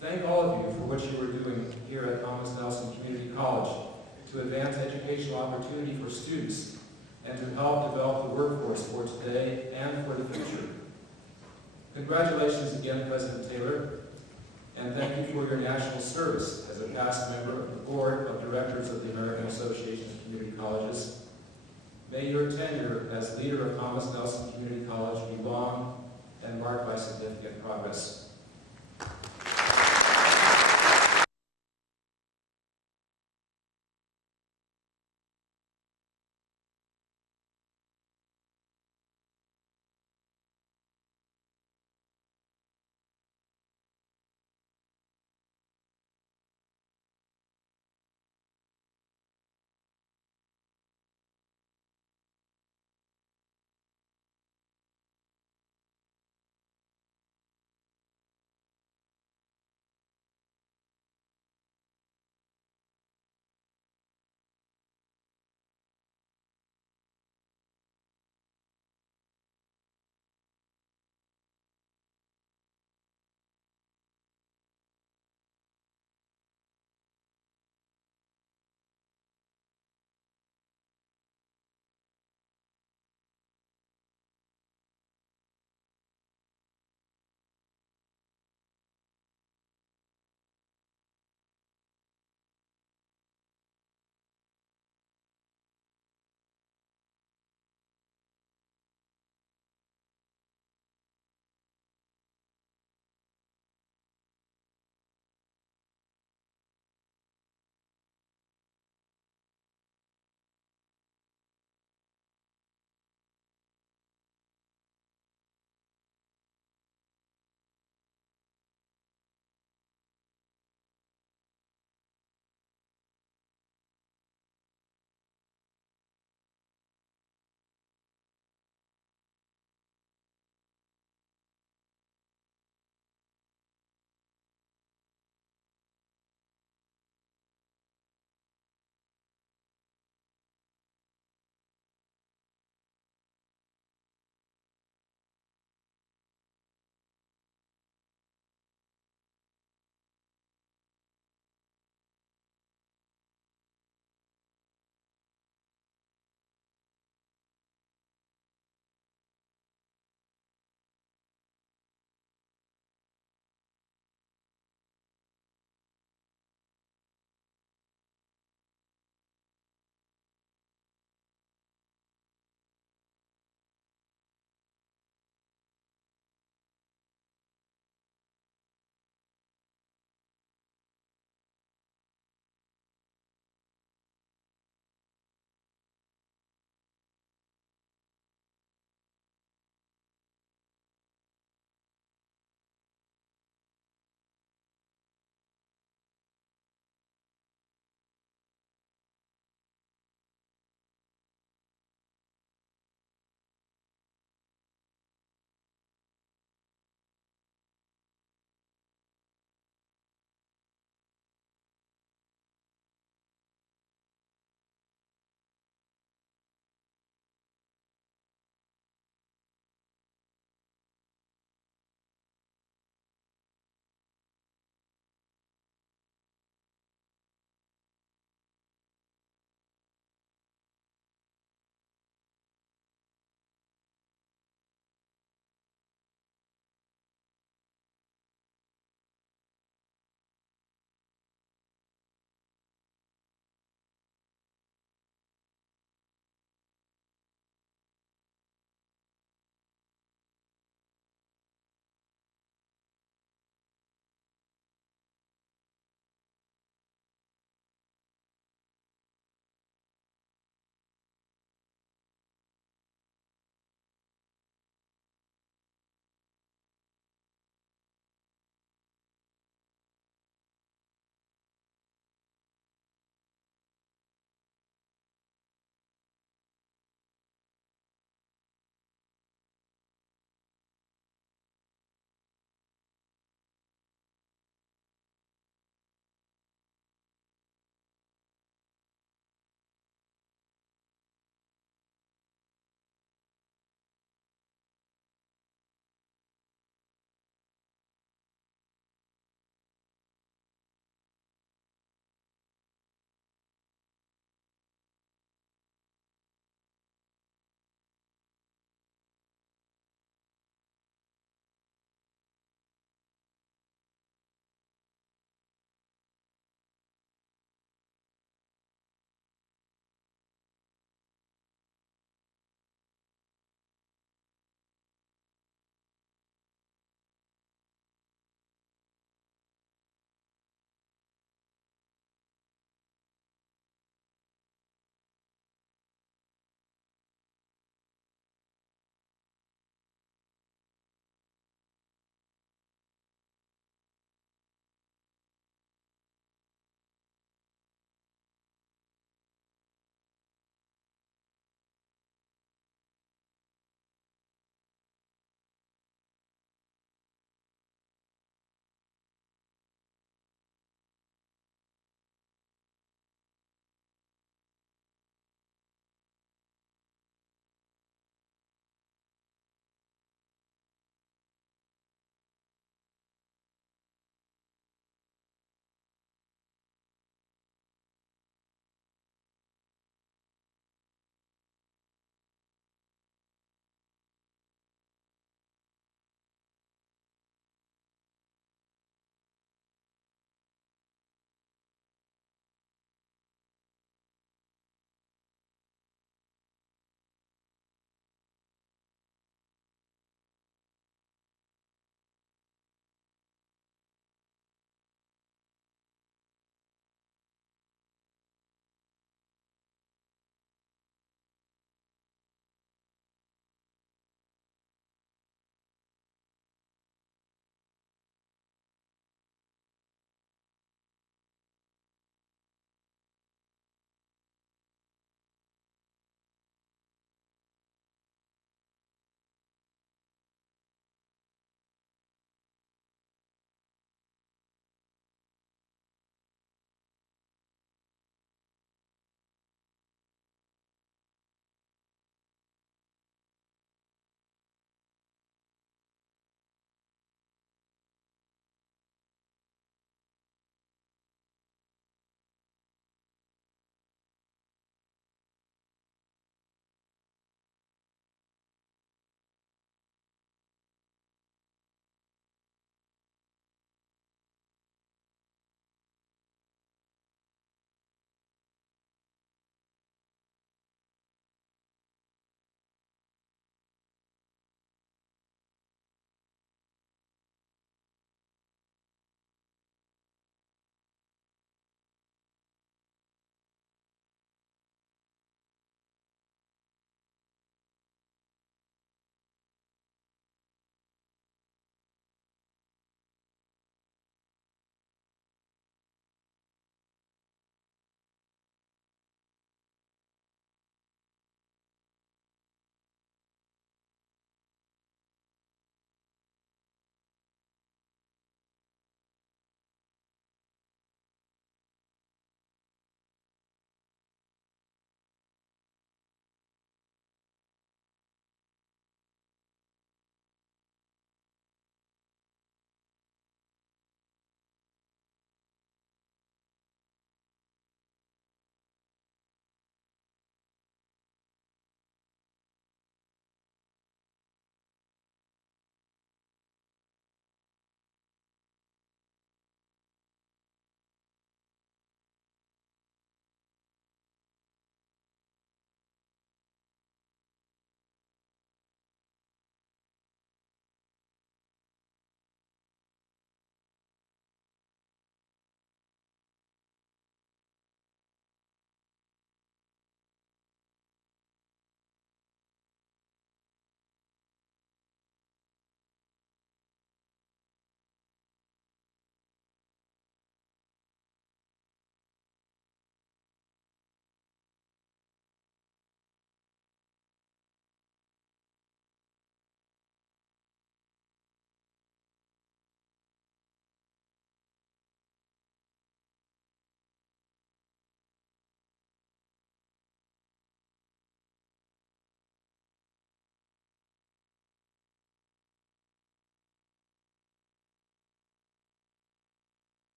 Thank all of you for what you are doing here at Thomas Nelson Community College to advance educational opportunity for students and to help develop the workforce for today and for the future. Congratulations again, President Taylor, and thank you for your national service as a past member of the Board of Directors of the American Association of Community Colleges. May your tenure as leader of Thomas Nelson Community College be long and marked by significant progress.